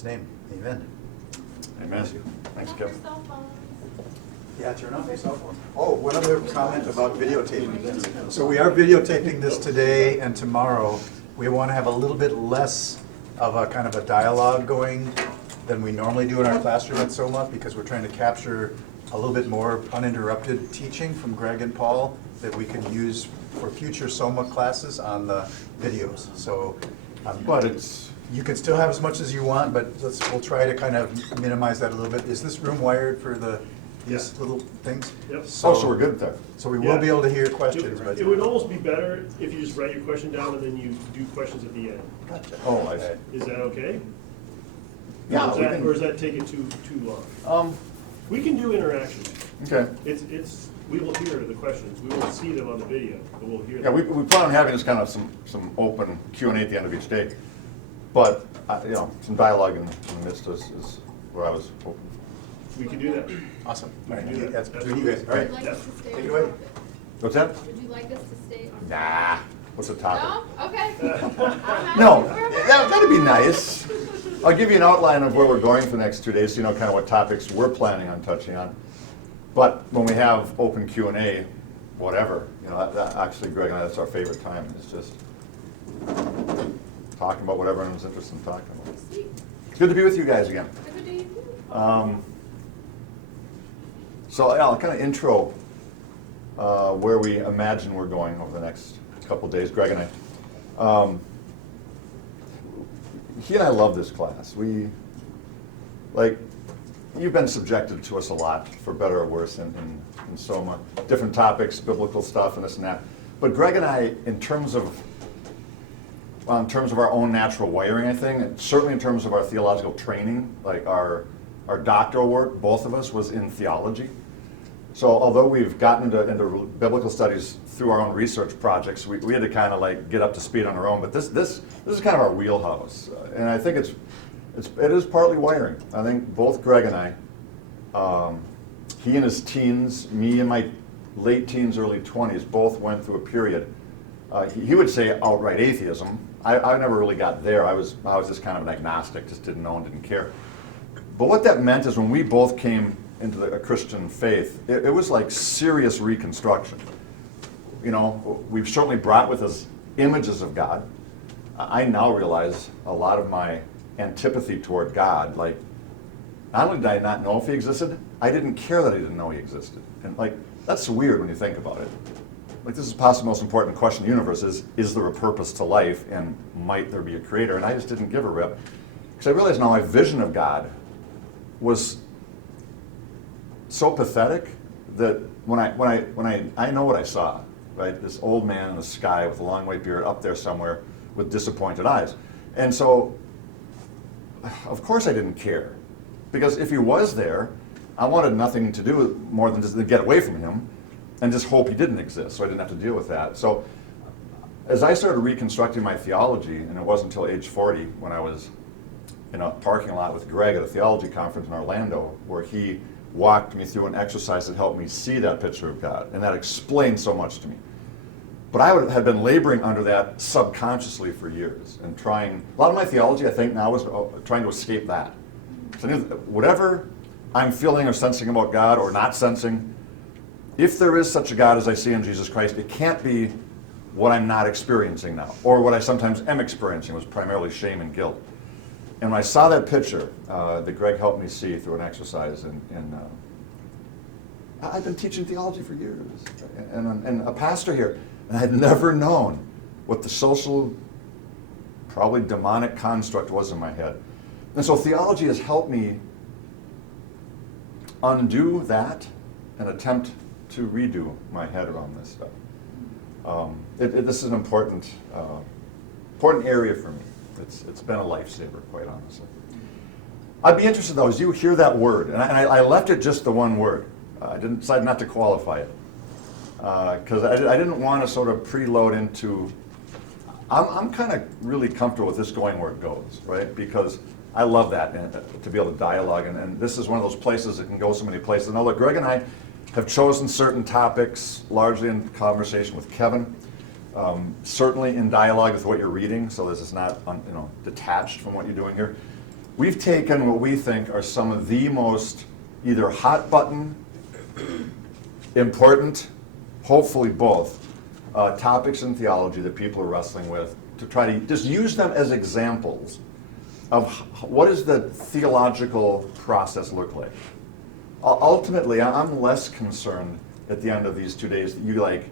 his name. Amen. Amen. Thanks, Kevin. Yeah, turn off your cell phone. Oh, one other comment about videotaping. So we are videotaping this today and tomorrow. We want to have a little bit less of a kind of a dialogue going than we normally do in our classroom at Soma, because we're trying to capture a little bit more uninterrupted teaching from Greg and Paul that we can use for future Soma classes on the videos. So, But it's, you can still have as much as you want, but we'll try to kind of minimize that a little bit. Is this room wired for these little things? Yep. so we're good there. So we will be able to hear questions, but. It would almost be better if you just write your question down and then you do questions at the end. Gotcha. Oh, I see. Is that okay? Yeah, Or we does can, that take it too long? We can do interactions. okay. We will hear the questions. We won't see them on the video, but we'll hear Yeah, them. we plan on having this kind of some open Q&A at the end of each day. But, some dialogue in the midst is what I was hoping. We can do that. Awesome. We All can right, do that. that's between you guys. All right, Would you like us to stay take on it away. topic? What's that? Would you like us to stay on? Nah. What's the topic? No? Okay. I'm No, asking for- that'd be nice. I'll give you an outline of where we're going for the next 2 days, so you know kind of what topics we're planning on touching on. But when we have open Q&A, whatever, that actually, Greg and I, that's our favorite time. It's just talking about whatever anyone's interested in talking about. Sweet. It's good to be with you guys again. Good to do you. So I'll kind of intro where we imagine we're going over the next couple of days, Greg and I. He and I love this class. You've been subjected to us a lot, for better or worse, in Soma. Different topics, biblical stuff, and this and that. But Greg and I, in terms of our own natural wiring, I think, and certainly in terms of our theological training, like our doctoral work, both of us, was in theology. So although we've gotten into biblical studies through our own research projects, we had to kind of get up to speed on our own. But this is kind of our wheelhouse, and I think it is partly wiring. I think both Greg and I, he in his teens, me in my late teens, early 20s, both went through a period. He would say outright atheism. I never really got there. I was just kind of an agnostic, just didn't know and didn't care. But what that meant is when we both came into a Christian faith, it was like serious reconstruction. We've certainly brought with us images of God. I now realize a lot of my antipathy toward God, not only did I not know if he existed, I didn't care that I didn't know he existed. And that's weird when you think about it. This is possibly the most important question in the universe is there a purpose to life, and might there be a creator? And I just didn't give a rip. Because I realized now my vision of God was so pathetic that when I know what I saw, right? This old man in the sky with a long white beard up there somewhere with disappointed eyes. And so, of course I didn't care. Because if he was there, I wanted nothing to do more than just to get away from him and just hope he didn't exist, so I didn't have to deal with that. So as I started reconstructing my theology, and it wasn't until age 40 when I was in a parking lot with Greg at a theology conference in Orlando, where he walked me through an exercise that helped me see that picture of God, and that explained so much to me. But I had been laboring under that subconsciously for years, and trying, a lot of my theology, I think now, is trying to escape that. So I knew that whatever I'm feeling or sensing about God, or not sensing, if there is such a God as I see in Jesus Christ, it can't be what I'm not experiencing now, or what I sometimes am experiencing, was primarily shame and guilt. And when I saw that picture that Greg helped me see through an exercise, and I've been teaching theology for years, and a pastor here, and I had never known what the social, probably demonic construct was in my head. And so theology has helped me undo that and attempt to redo my head around this stuff. This is an important area for me. It's been a lifesaver, quite honestly. I'd be interested, though, as you hear that word, and I left it just the one word. I didn't decide not to qualify it, because I didn't want to sort of preload into. I'm kind of really comfortable with this going where it goes, right? Because I love that, and to be able to dialogue, and this is one of those places that can go so many places. And although Greg and I have chosen certain topics, largely in conversation with Kevin, certainly in dialogue with what you're reading, so this is not detached from what you're doing here. we've taken what we think are some of the most either hot button, important, hopefully both, topics in theology that people are wrestling with, to try to just use them as examples of what does the theological process look like. Ultimately, I'm less concerned at the end of these 2 days that you like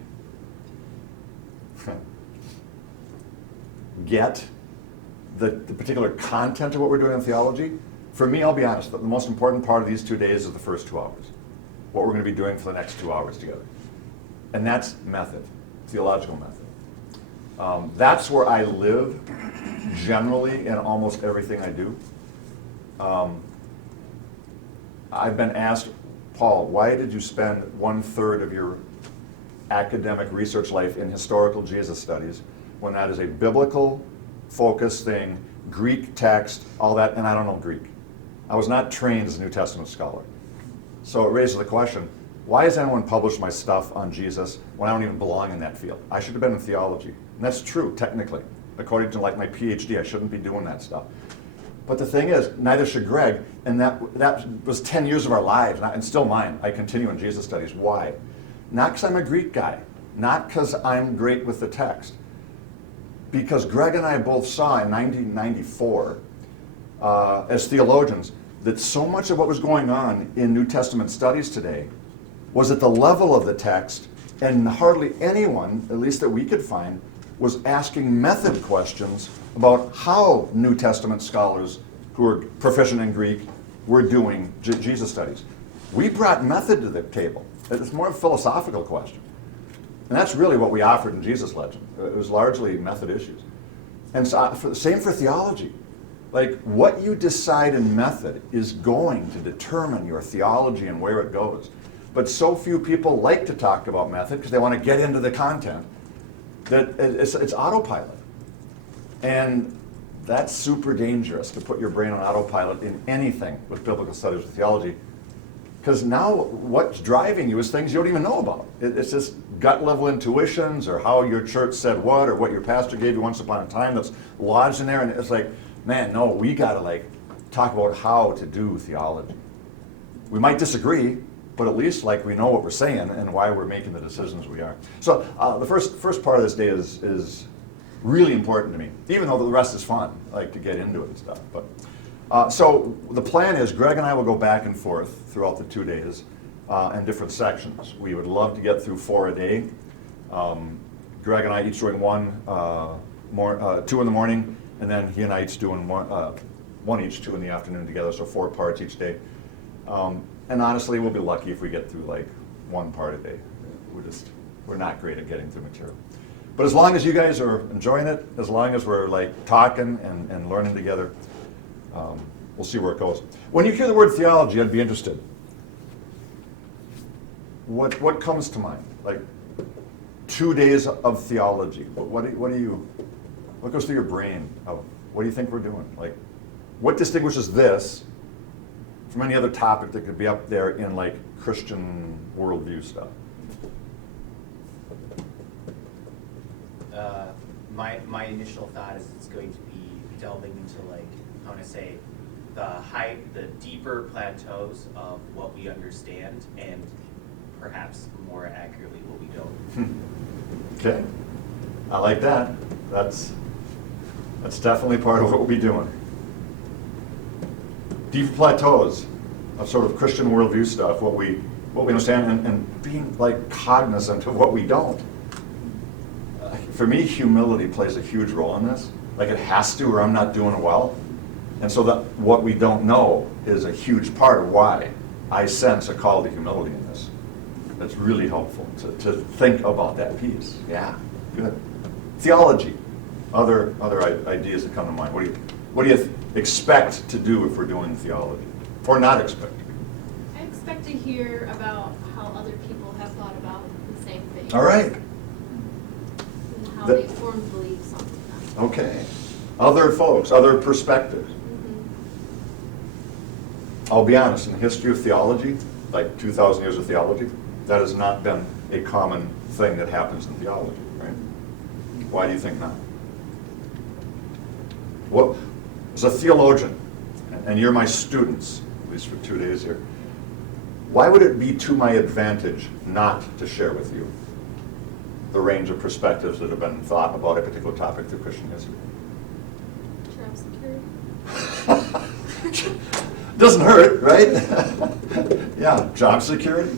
get the particular content of what we're doing in theology. For me, I'll be honest, the most important part of these 2 days is the first 2 hours. What we're going to be doing for the next 2 hours together. And that's method, theological method. That's where I live generally in almost everything I do. I've been asked, Paul, why did you spend 1/3 of your academic research life in historical Jesus studies when that is a biblical focused thing, Greek text, all that, and I don't know Greek. I was not trained as a New Testament scholar. So it raises the question, why has anyone published my stuff on Jesus when I don't even belong in that field? I should have been in theology. And that's true, technically. According to like my PhD, I shouldn't be doing that stuff. But the thing is, neither should Greg, and that was 10 years of our lives, and still mine. I continue in Jesus studies. Why? Not because I'm a Greek guy, not because I'm great with the text. Because Greg and I both saw in 1994, as theologians, that so much of what was going on in New Testament studies today was at the level of the text, and hardly anyone, at least that we could find, was asking method questions about how New Testament scholars who are proficient in Greek were doing Jesus studies. We brought method to the table. It's more of a philosophical question. And that's really what we offered in Jesus Legend. It was largely method issues. And so, same for theology. Like, what you decide in method is going to determine your theology and where it goes. But so few people like to talk about method because they want to get into the content that it's autopilot. And that's super dangerous, to put your brain on autopilot in anything with biblical studies or theology. Because now what's driving you is things you don't even know about. It's just gut level intuitions, or how your church said what, or what your pastor gave you once upon a time that's lodged in there. And it's like, man, no, we got to like talk about how to do theology. We might disagree, but at least like we know what we're saying and why we're making the decisions we are. So the first part of this day is really important to me, even though the rest is fun, like to get into it and stuff. But so the plan is Greg and I will go back and forth throughout the 2 days in different sections. We would love to get through 4 a day. Greg and I each doing 2 in the morning, and then he and I each doing one each, 2 in the afternoon together, so 4 parts each day. And honestly, we'll be lucky if we get through like 1 part a day. We're not great at getting through material. But as long as you guys are enjoying it, as long as we're like talking and learning together, we'll see where it goes. When you hear the word theology, I'd be interested. What comes to mind? Like 2 days of theology. What goes through your brain of what do you think we're doing? Like, what distinguishes this from any other topic that could be up there in like Christian worldview stuff? My initial thought is it's going to be delving into, like, I want to say, the deeper plateaus of what we understand, and perhaps more accurately what we don't. Okay, I like that. That's definitely part of what we'll be doing. Deeper plateaus of sort of Christian worldview stuff, what we understand, and being like cognizant of what we don't. For me, humility plays a huge role in this. Like, it has to, or I'm not doing well. And so that what we don't know is a huge part of why I sense a call to humility in this. That's really helpful to think about that piece. Yeah, good. Theology, other ideas that come to mind. What do you expect to do if we're doing theology, or not expect to do? I expect to hear about how other people have thought about the same thing. All right. And how they formed beliefs on them. Okay. Other folks, other perspectives. I'll be honest, in the history of theology, like 2,000 years of theology, that has not been a common thing that happens in theology, right? Why do you think not? What, as a theologian, and you're my students, at least for 2 days here, why would it be to my advantage not to share with you the range of perspectives that have been thought about a particular topic through Christian history? Job security. Doesn't hurt, right? Yeah, job security.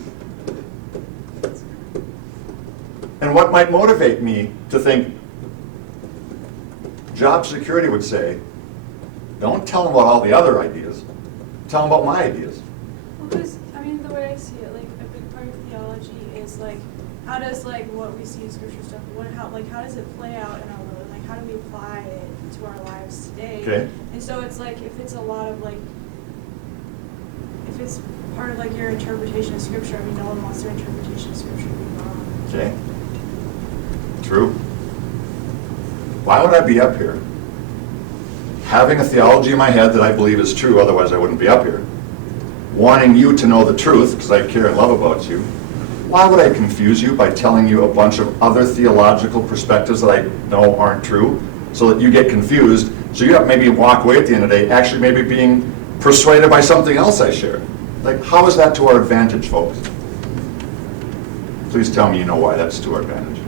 And what might motivate me to think, job security would say, don't tell them about all the other ideas, tell them about my ideas. Well, because, I mean, the way I see it, like, a big part of theology is, like, how does, like, what we see in scripture stuff, how does it play out in our world? Like, how do we apply it to our lives today? Okay. And so it's like, if it's a lot of, like, if it's part of, like, your interpretation of scripture, I mean, no one wants their interpretation of scripture to be wrong. Okay. True. Why would I be up here having a theology in my head that I believe is true, otherwise I wouldn't be up here, wanting you to know the truth because I care and love about you? Why would I confuse you by telling you a bunch of other theological perspectives that I know aren't true so that you get confused, so you have maybe walk away at the end of the day actually maybe being persuaded by something else I share? Like, how is that to our advantage, folks? Please tell me you know why that's to our advantage.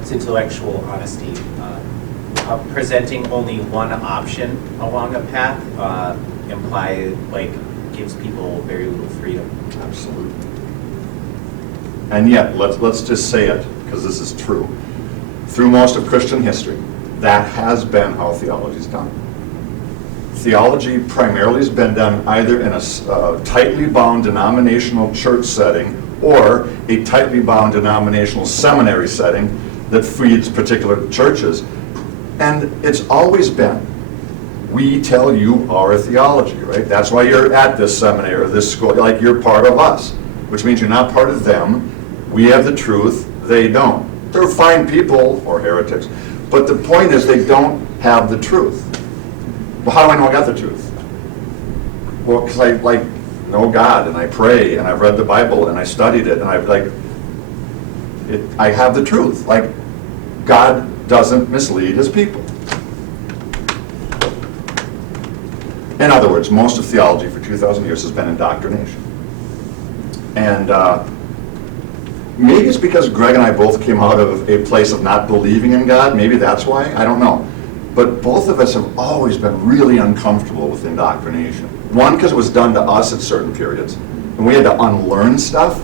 It's intellectual honesty. Presenting only one option along a path gives people very little freedom. Absolutely. And yet, let's just say it, because this is true. Through most of Christian history, that has been how theology is done. Theology primarily has been done either in a tightly bound denominational church setting or a tightly bound denominational seminary setting that feeds particular churches. And it's always been, we tell you our theology, right? That's why you're at this seminary or this school, like you're part of us, which means you're not part of them. We have the truth, they don't. They're fine people, or heretics, but the point is they don't have the truth. Well, how do I know I got the truth? Well, because I know God, and I pray, and I've read the Bible, and I studied it, and I have the truth. Like, God doesn't mislead his people. In other words, most of theology for 2,000 years has been indoctrination. And maybe it's because Greg and I both came out of a place of not believing in God. Maybe that's why. I don't know. But both of us have always been really uncomfortable with indoctrination. One, because it was done to us at certain periods. And we had to unlearn stuff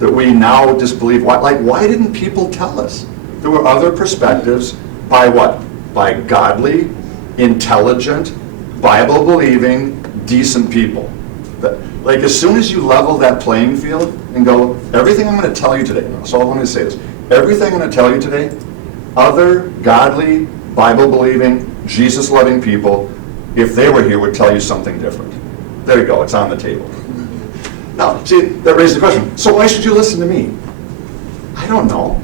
that we now disbelieve. Why didn't people tell us? There were other perspectives by what? By godly, intelligent, Bible-believing, decent people. Like, as soon as you level that playing field and go, everything I'm going to tell you today, so I want to say this, everything I'm going to tell you today, other godly, Bible-believing, Jesus-loving people, if they were here, would tell you something different. There you go, it's on the table. Now, see, that raises the question, so why should you listen to me? I don't know.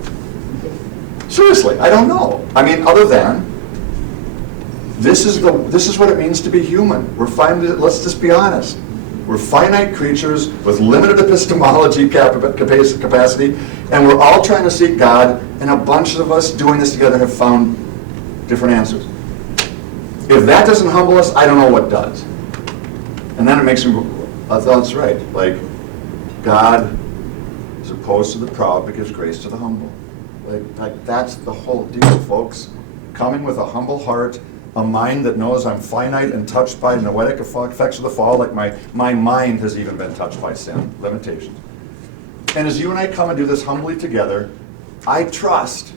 Seriously, I don't know. I mean, other than, this is what it means to be human. Let's just be honest. We're finite creatures with limited epistemology capacity, and we're all trying to seek God, and a bunch of us doing this together have found different answers. If that doesn't humble us, I don't know what does. And then it makes me, I thought it's right. Like, God is opposed to the proud but gives grace to the humble. Like that's the whole deal, folks. Coming with a humble heart, a mind that knows I'm finite and touched by noetic effects of the fall, like my mind has even been touched by sin, limitations. And as you and I come and do this humbly together, I trust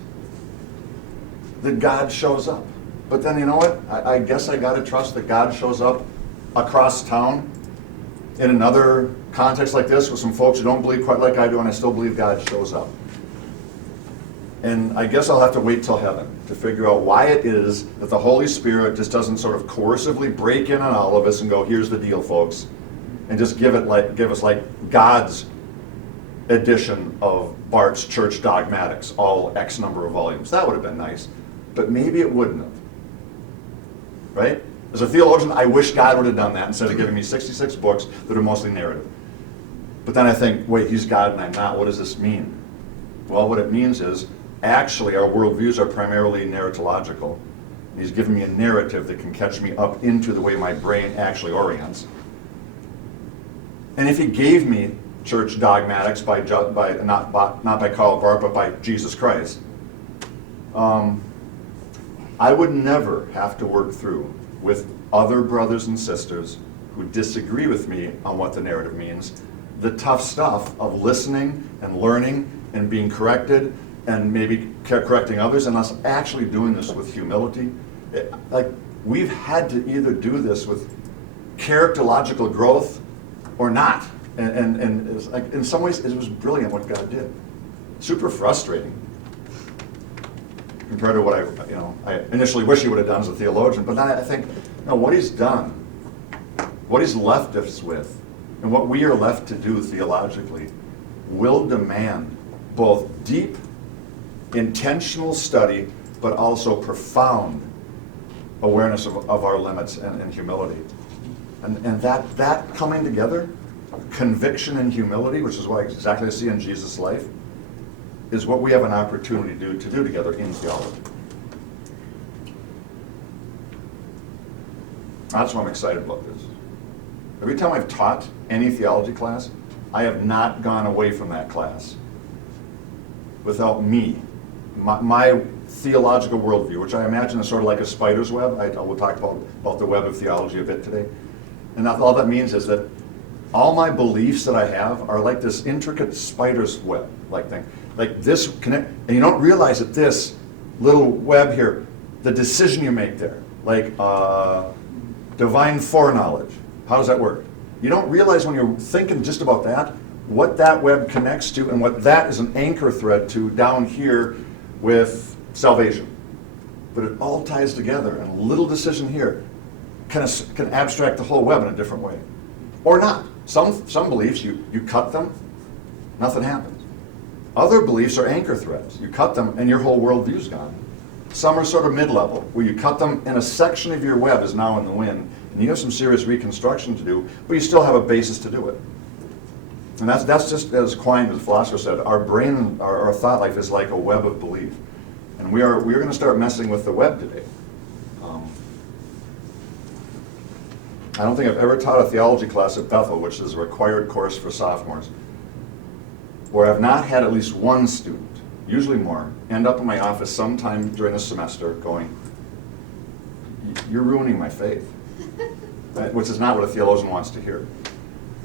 that God shows up. But then, you know what? I guess I got to trust that God shows up across town in another context like this with some folks who don't believe quite like I do, and I still believe God shows up. And I guess I'll have to wait till heaven to figure out why it is that the Holy Spirit just doesn't sort of coercively break in on all of us and go, here's the deal, folks, and just give us like God's edition of Bart's Church Dogmatics, all X number of volumes. That would have been nice, but maybe it wouldn't have. Right? As a theologian, I wish God would have done that instead of giving me 66 books that are mostly narrative. But then I think, wait, he's God and I'm not. What does this mean? Well, what it means is, actually, our worldviews are primarily narratological, He's given me a narrative that can catch me up into the way my brain actually orients. And if he gave me church dogmatics not by Karl Barth, but by Jesus Christ, I would never have to work through with other brothers and sisters who disagree with me on what the narrative means, the tough stuff of listening and learning and being corrected and maybe correcting others, and us actually doing this with humility. Like, we've had to either do this with characterological growth or not. And it's like, in some ways, it was brilliant what God did. Super frustrating compared to what I initially wish he would have done as a theologian. But then I think, what he's done, what he's left us with, and what we are left to do theologically will demand both deep, intentional study, but also profound awareness of our limits and humility. And that coming together, conviction and humility, which is what exactly I see in Jesus' life, is what we have an opportunity to do together in theology. That's why I'm excited about this. Every time I've taught any theology class, I have not gone away from that class without me, my theological worldview, which I imagine is sort of like a spider's web. I will talk about the web of theology a bit today. And all that means is that all my beliefs that I have are like this intricate spider's web like thing. Like this connect, and you don't realize that this little web here, the decision you make there, like divine foreknowledge, how does that work? You don't realize when you're thinking just about that, what that web connects to and what that is an anchor thread to down here with salvation. But it all ties together, and a little decision here can abstract the whole web in a different way. Or not. Some beliefs, you cut them, nothing happens. Other beliefs are anchor threads. You cut them and your whole worldview's gone. Some are sort of mid-level, where you cut them and a section of your web is now in the wind, and you have some serious reconstruction to do, but you still have a basis to do it. And that's just, as Quine, the philosopher, said, our brain, our thought life is like a web of belief. And we're going to start messing with the web today. I don't think I've ever taught a theology class at Bethel, which is a required course for sophomores, where I've not had at least one student, usually more, end up in my office sometime during the semester going, "You're ruining my faith," which is not what a theologian wants to hear.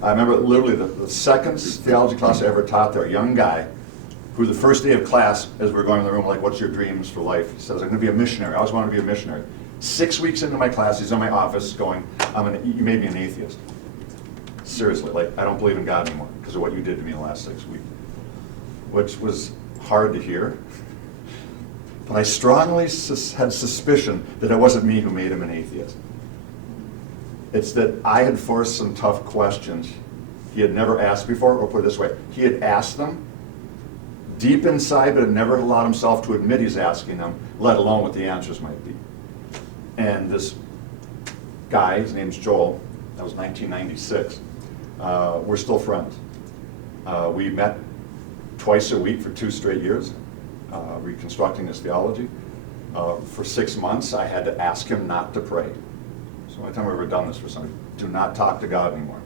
I remember literally the second theology class I ever taught there, a young guy, who the first day of class, as we were going in the room, like, "What's your dreams for life?" He says, "I'm going to be a missionary. I always wanted to be a missionary." 6 weeks into my class, he's in my office going, "You made me an atheist." Seriously, like, I don't believe in God anymore because of what you did to me in the last 6 weeks. Which was hard to hear. But I strongly had suspicion that it wasn't me who made him an atheist. It's that I had forced some tough questions he had never asked before, or put it this way, he had asked them deep inside, but had never allowed himself to admit he's asking them, let alone what the answers might be. And this guy, his name's Joel, that was 1996, we're still friends. We met twice a week for 2 straight years, reconstructing his theology. For 6 months, I had to ask him not to pray. So anytime I've ever done this for somebody, do not talk to God anymore.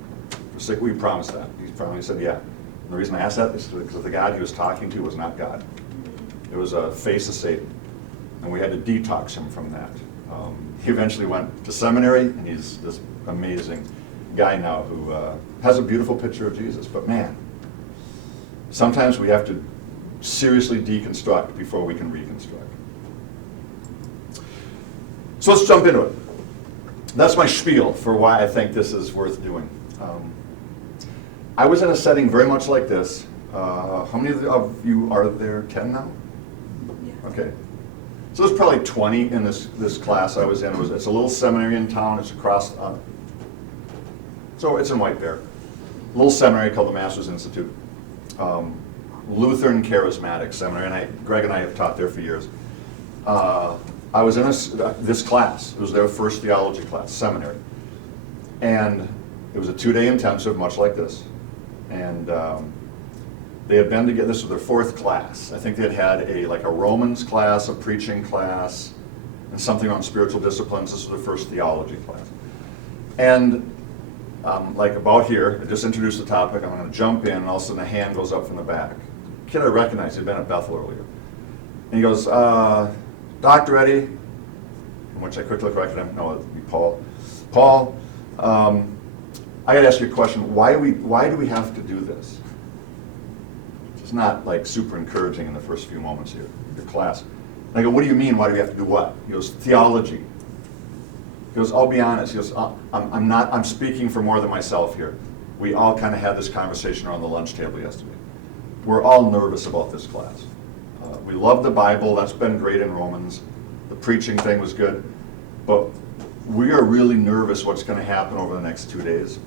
We promised that. He finally said, yeah. And the reason I asked that is because the God he was talking to was not God. It was a face of Satan. And we had to detox him from that. He eventually went to seminary, and he's this amazing guy now who has a beautiful picture of Jesus. But man, sometimes we have to seriously deconstruct before we can reconstruct. So let's jump into it. That's my spiel for why I think this is worth doing. I was in a setting very much like this. How many of you are there? 10 now? Yeah. Okay. So there's probably 20 in this class I was in. It's a little seminary in town. It's across, so it's in White Bear. A little seminary called the Masters Institute. Lutheran Charismatic Seminary, and Greg and I have taught there for years. I was in this class. It was their first theology class, seminary. And it was a 2-day intensive, much like this. And they had been together, this was their 4th class. I think they had a Romans class, a preaching class, and something on spiritual disciplines. This was the first theology class. And like about here, I just introduced the topic, I'm going to jump in, and all of a sudden a hand goes up from the back. Kid I recognized, he'd been at Bethel earlier. And he goes, Dr. Eddie, in which I quickly corrected him, no, it'd be Paul. Paul, I got to ask you a question. Why do we have to do this? It's not like super encouraging in the first few moments here, your class. And I go, what do you mean, why do we have to do what? He goes, theology. He goes, I'll be honest. He goes, I'm speaking for more than myself here. We all kind of had this conversation around the lunch table yesterday. We're all nervous about this class. We love the Bible. That's been great in Romans. The preaching thing was good. But we are really nervous what's going to happen over the next 2 days.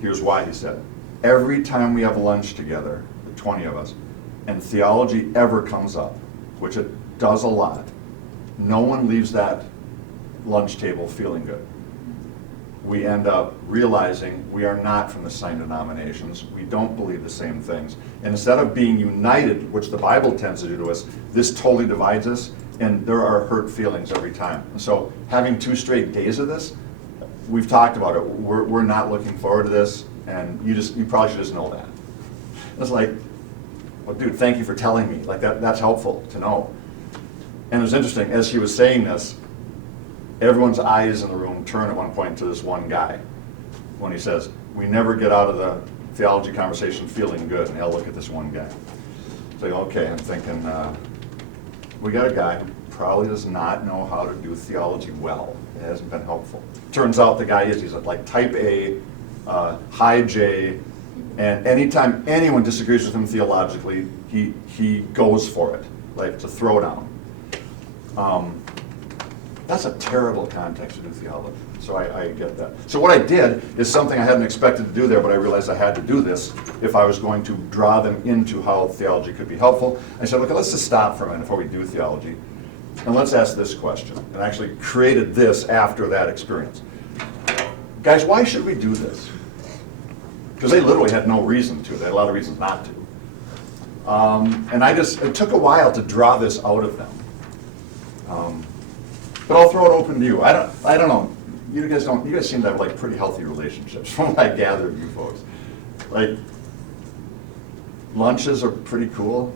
Here's why, he said. Every time we have lunch together, the 20 of us, and theology ever comes up, which it does a lot, no one leaves that lunch table feeling good. We end up realizing we are not from the same denominations. We don't believe the same things. And instead of being united, which the Bible tends to do to us, this totally divides us, and there are hurt feelings every time. And so having 2 straight days of this, we've talked about it. We're not looking forward to this, and you probably should just know that. It's like, well, dude, thank you for telling me. Like that's helpful to know. And it was interesting, as he was saying this, everyone's eyes in the room turn at one point to this one guy when he says, we never get out of the theology conversation feeling good, and they'll look at this one guy. It's like, okay, I'm thinking, we got a guy who probably does not know how to do theology well. It hasn't been helpful. Turns out the guy he's like type A, high J, and anytime anyone disagrees with him theologically, he goes for it, like it's a throwdown. That's a terrible context to do theology, so I get that. So what I did is something I hadn't expected to do there, but I realized I had to do this if I was going to draw them into how theology could be helpful. I said, okay, let's just stop for a minute before we do theology, and let's ask this question. And I actually created this after that experience. Guys, why should we do this? Because they literally had no reason to. They had a lot of reasons not to. And it took a while to draw this out of them. But I'll throw it open to you. I don't know. You guys seem to have like pretty healthy relationships from what I gather of you folks. Like, lunches are pretty cool.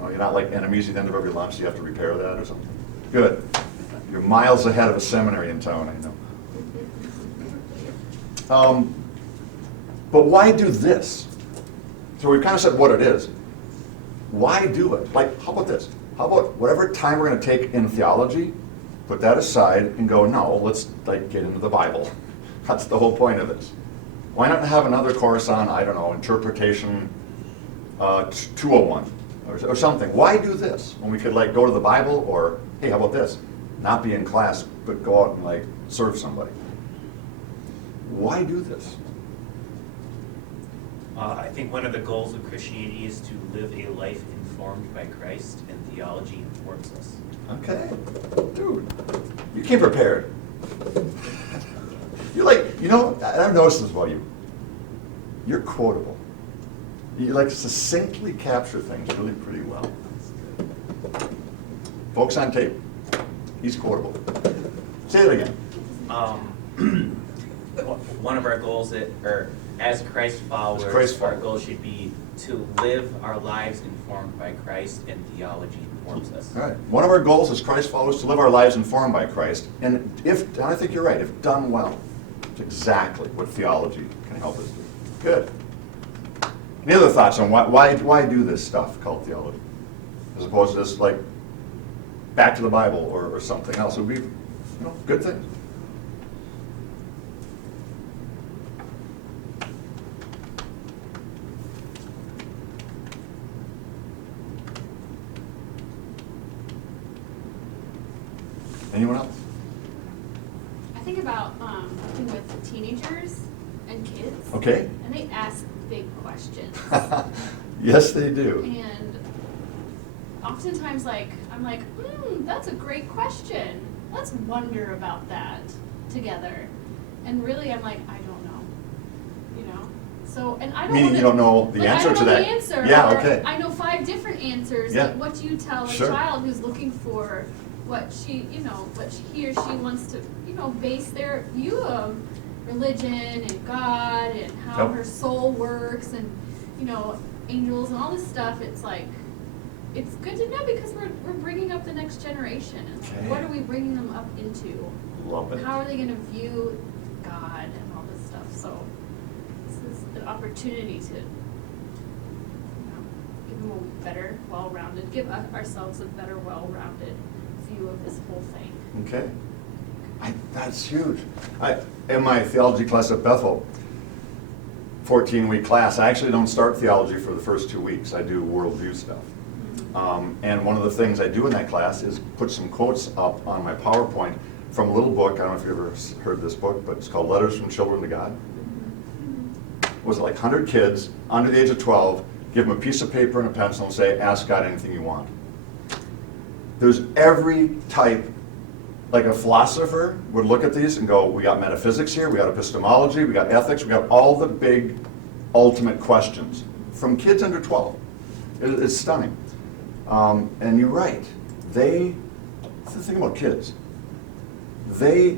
You're not like enemies at the end of every lunch, so you have to repair that or something. Good. You're miles ahead of a seminary in town, I know. But why do this? So we've kind of said what it is. Why do it? Like, how about this? How about whatever time we're going to take in theology, put that aside and go, no, let's like get into the Bible. That's the whole point of this. Why not have another course on, I don't know, interpretation 201 or something? Why do this when we could like go to the Bible, or hey, how about this? Not be in class, but go out and like serve somebody. Why do this? I think one of the goals of Christianity is to live a life informed by Christ, and theology informs us. Okay, dude, you came prepared. You're like, I've noticed this about you. You're quotable. You like succinctly capture things really pretty well. Folks on tape, he's quotable. Say it again. One of our goals as Christ followers, our goal should be to live our lives informed by Christ, and theology informs us. All right. One of our goals as Christ followers to live our lives informed by Christ, and I think you're right, if done well, it's exactly what theology can help us do. Good. Any other thoughts on why do this stuff called theology, as opposed to just like back to the Bible or something else? It would be, good thing. Anyone else? I think about working with teenagers and kids. Okay. And they ask big questions. Yes, they do. And oftentimes, I'm like, that's a great question. Let's wonder about that together. And really, I'm like, I don't know. So, and I don't Meaning you don't know the answer to that. I don't know the answer. Yeah, or okay. I know 5 different answers. Yeah. Like, what do you tell a Sure. child who's looking for what she, you know, what he or she wants to, you know, base their view of religion and God and how Yep. her soul works and, you know, angels and all this stuff. It's like, it's good to know because we're bringing up the next generation. And like, Okay. what are we bringing them up into? Love it. How are they going to view God and all this stuff? So this is an opportunity to, you know, give them a better, well-rounded, give ourselves a better, well-rounded view of this whole thing. Okay. That's huge. In my theology class at Bethel, 14-week class, I actually don't start theology for the first 2 weeks. I do worldview stuff. And one of the things I do in that class is put some quotes up on my PowerPoint from a little book. I don't know if you've ever heard this book, but it's called Letters from Children to God. Was it like 100 kids under the age of 12, give them a piece of paper and a pencil and say, ask God anything you want. There's every type, like a philosopher would look at these and go, we got metaphysics here, we got epistemology, we got ethics, we got all the big ultimate questions from kids under 12. It's stunning. And you're right, the thing about kids, they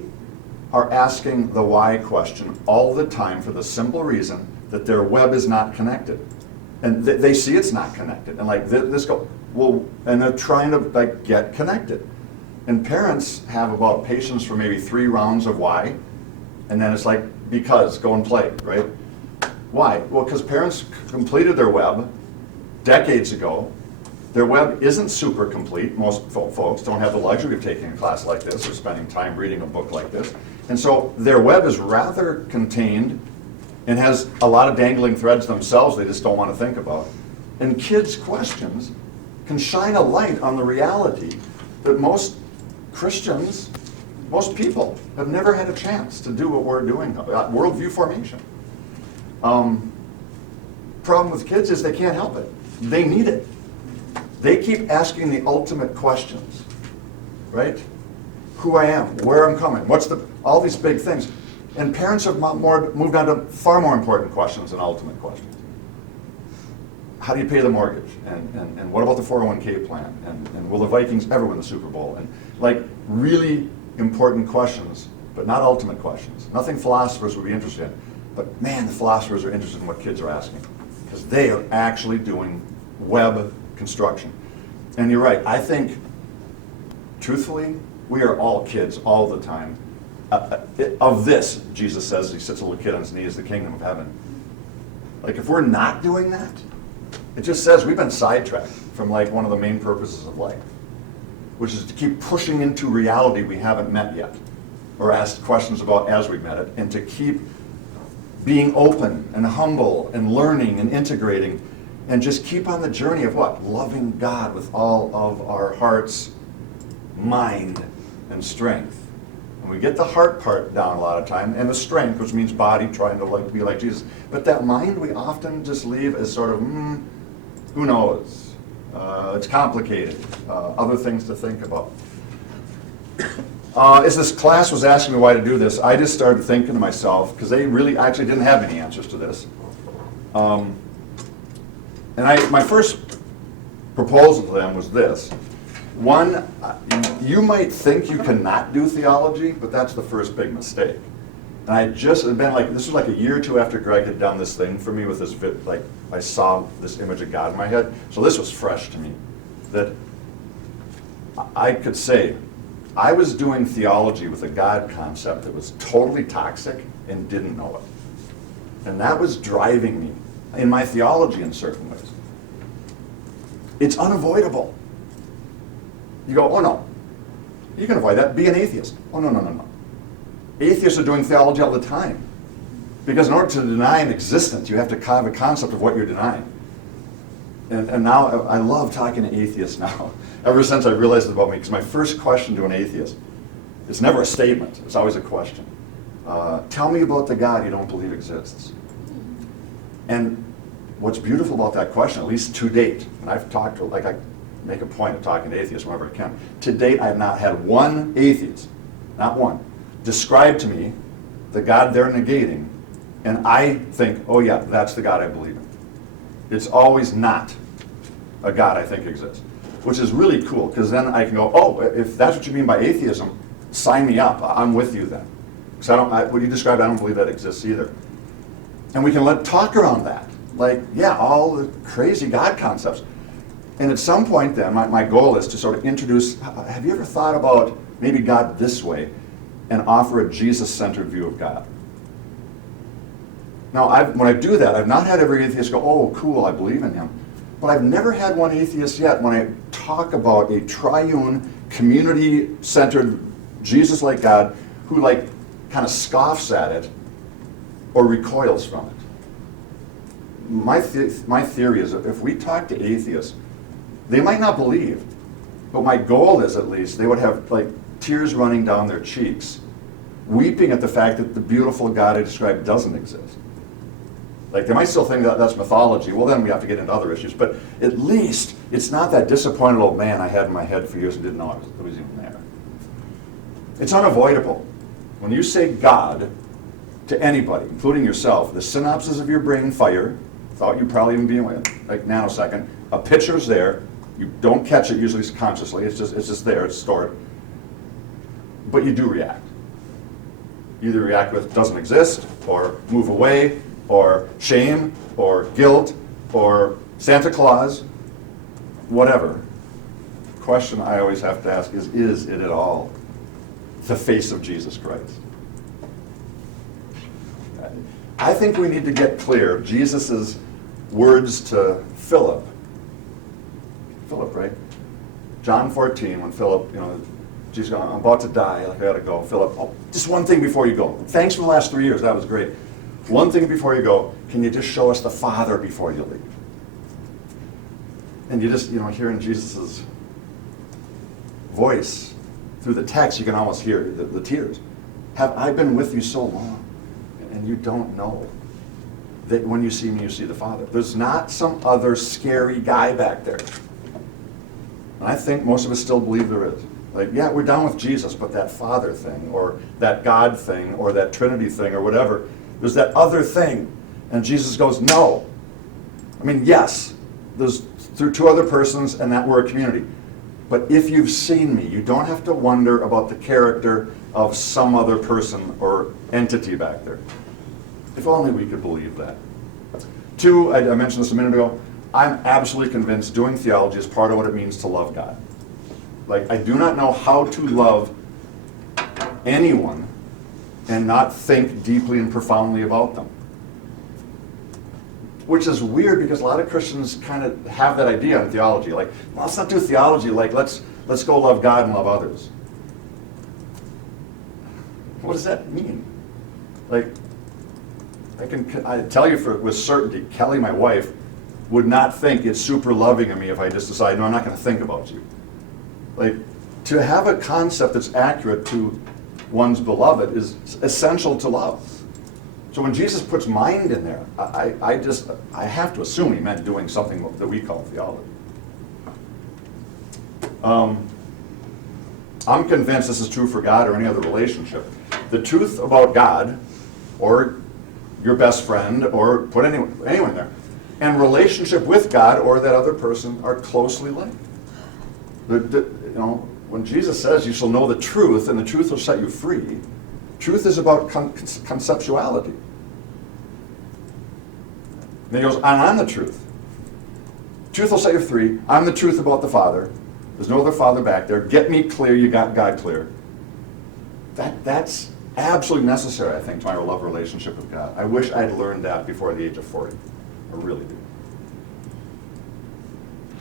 are asking the why question all the time for the simple reason that their web is not connected. And they see it's not connected. And like this go, well, and they're trying to like get connected. And parents have about patience for maybe 3 rounds of why, and then it's like, because, go and play, right? Why? Well, because parents completed their web decades ago. Their web isn't super complete. Most folks don't have the luxury of taking a class like this or spending time reading a book like this. And so their web is rather contained and has a lot of dangling threads themselves they just don't want to think about. And kids' questions can shine a light on the reality that most Christians, most people, have never had a chance to do what we're doing, worldview formation. Problem with kids is they can't help it. They need it. They keep asking the ultimate questions, right? Who I am, where I'm coming, all these big things. And parents have moved on to far more important questions than ultimate questions. How do you pay the mortgage? And what about the 401k plan? And will the Vikings ever win the Super Bowl? And like really important questions, but not ultimate questions. Nothing philosophers would be interested in. But man, the philosophers are interested in what kids are asking because they are actually doing web construction. And you're right, I think, truthfully, we are all kids all the time. Of this, Jesus says, he sits a little kid on his knee, is the kingdom of heaven. Like if we're not doing that, it just says we've been sidetracked from like one of the main purposes of life, which is to keep pushing into reality we haven't met yet, or asked questions about as we've met it, and to keep being open and humble and learning and integrating, and just keep on the journey of what? Loving God with all of our hearts, mind, and strength. And we get the heart part down a lot of time, and the strength, which means body, trying to be like Jesus. But that mind we often just leave as sort of, who knows? It's complicated. Other things to think about. As this class was asking me why to do this, I just started thinking to myself, because they really actually didn't have any answers to this. And my first proposal to them was this. One, you might think you cannot do theology, but that's the first big mistake. And I just had been like, this was like a year or two after Greg had done this thing for me with this, like I saw this image of God in my head. So this was fresh to me, that I could say, I was doing theology with a God concept that was totally toxic and didn't know it. And that was driving me in my theology in certain ways. It's unavoidable. You go, oh no, you can avoid that, be an atheist. Oh no, no, no, no. Atheists are doing theology all the time. Because in order to deny an existence, you have to have a concept of what you're denying. And now I love talking to atheists now, ever since I realized it about me, because my first question to an atheist, it's never a statement, it's always a question. Tell me about the God you don't believe exists. And what's beautiful about that question, at least to date, and I've talked to, like I make a point of talking to atheists whenever I can, to date I have not had one atheist, not one, describe to me the God they're negating, and I think, oh yeah, that's the God I believe in. It's always not a God I think exists. which is really cool, because then I can go, oh, if that's what you mean by atheism, sign me up. I'm with you then. Because what you described, I don't believe that exists either. And we can talk around that. Like, yeah, all the crazy God concepts. And at some point then, my goal is to sort of introduce, have you ever thought about maybe God this way and offer a Jesus-centered view of God? Now, when I do that, I've not had every atheist go, oh, cool, I believe in him. But I've never had one atheist yet when I talk about a triune, community-centered, Jesus-like God who kind of scoffs at it or recoils from it. My theory is that if we talk to atheists, they might not believe, but my goal is at least they would have tears running down their cheeks, weeping at the fact that the beautiful God I described doesn't exist. They might still think that that's mythology. Well, then we have to get into other issues. But at least it's not that disappointed old man I had in my head for years and didn't know it was even there. It's unavoidable. When you say God to anybody, including yourself, the synapses of your brain fire, without you probably even being nanosecond. A picture's there. You don't catch it usually consciously. It's just there. It's stored. But you do react. You either react with doesn't exist, or move away, or shame, or guilt, or Santa Claus, whatever. The question I always have to ask is it at all the face of Jesus Christ? I think we need to get clear Jesus' words to Philip. Philip, right? John 14, when Philip, Jesus going, I'm about to die, I gotta go. Philip, oh, just one thing before you go. Thanks for the last 3 years, that was great. One thing before you go, can you just show us the Father before you leave? And you just, hearing Jesus' voice through the text, you can almost hear the tears. Have I been with you so long, and you don't know that when you see me, you see the Father? There's not some other scary guy back there. And I think most of us still believe there is. Yeah, we're done with Jesus, but that Father thing, or that God thing, or that Trinity thing, or whatever, there's that other thing. And Jesus goes, no. Yes, there's through two other persons, and that we're a community. But if you've seen me, you don't have to wonder about the character of some other person or entity back there. If only we could believe that. Two, I mentioned this a minute ago, I'm absolutely convinced doing theology is part of what it means to love God. I do not know how to love anyone and not think deeply and profoundly about them. Which is weird because a lot of Christians kind of have that idea in theology. Let's not do theology, let's go love God and love others. What does that mean? I tell you with certainty, Kelly, my wife, would not think it's super loving of me if I just decide, no, I'm not going to think about you. To have a concept that's accurate to one's beloved is essential to love. So when Jesus puts mind in there, I have to assume he meant doing something that we call theology. I'm convinced this is true for God or any other relationship. The truth about God, or your best friend, or put anyone there, and relationship with God or that other person are closely linked. When Jesus says you shall know the truth and the truth will set you free, truth is about conceptuality. And he goes, and I'm the truth. Truth will set you free. I'm the truth about the Father. There's no other Father back there. Get me clear, you got God clear. That's absolutely necessary, I think, to my love relationship with God. I wish I'd learned that before the age of 40. I really do.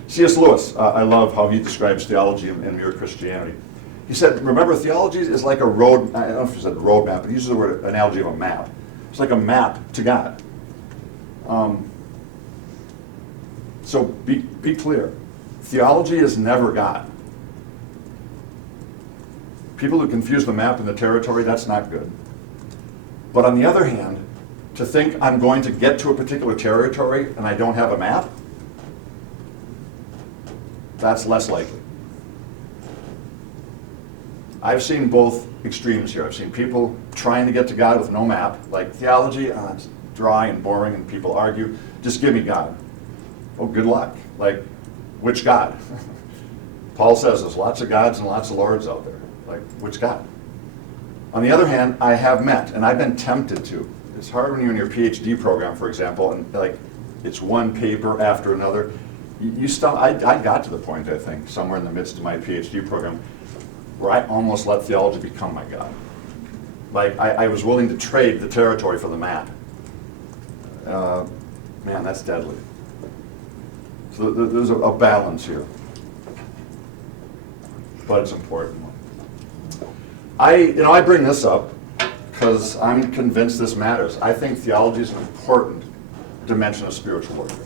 C.S. Lewis, I love how he describes theology in Mere Christianity. He said, remember, theology is like a road, I don't know if he said road map, but he uses the word analogy of a map. It's like a map to God. So be clear. Theology is never God. People who confuse the map and the territory, that's not good. But on the other hand, to think I'm going to get to a particular territory and I don't have a map, that's less likely. I've seen both extremes here. I've seen people trying to get to God with no map, like theology, it's dry and boring and people argue, just give me God. Oh, good luck. Which God? Paul says there's lots of gods and lots of lords out there. Like, which God? On the other hand, I have met, and I've been tempted to. It's hard when you're in your PhD program, for example, and like it's one paper after another. I got to the point, I think, somewhere in the midst of my PhD program, where I almost let theology become my God. Like, I was willing to trade the territory for the map. Man, that's deadly. So there's a balance here. But it's important. I bring this up because I'm convinced this matters. I think theology is an important dimension of spiritual warfare.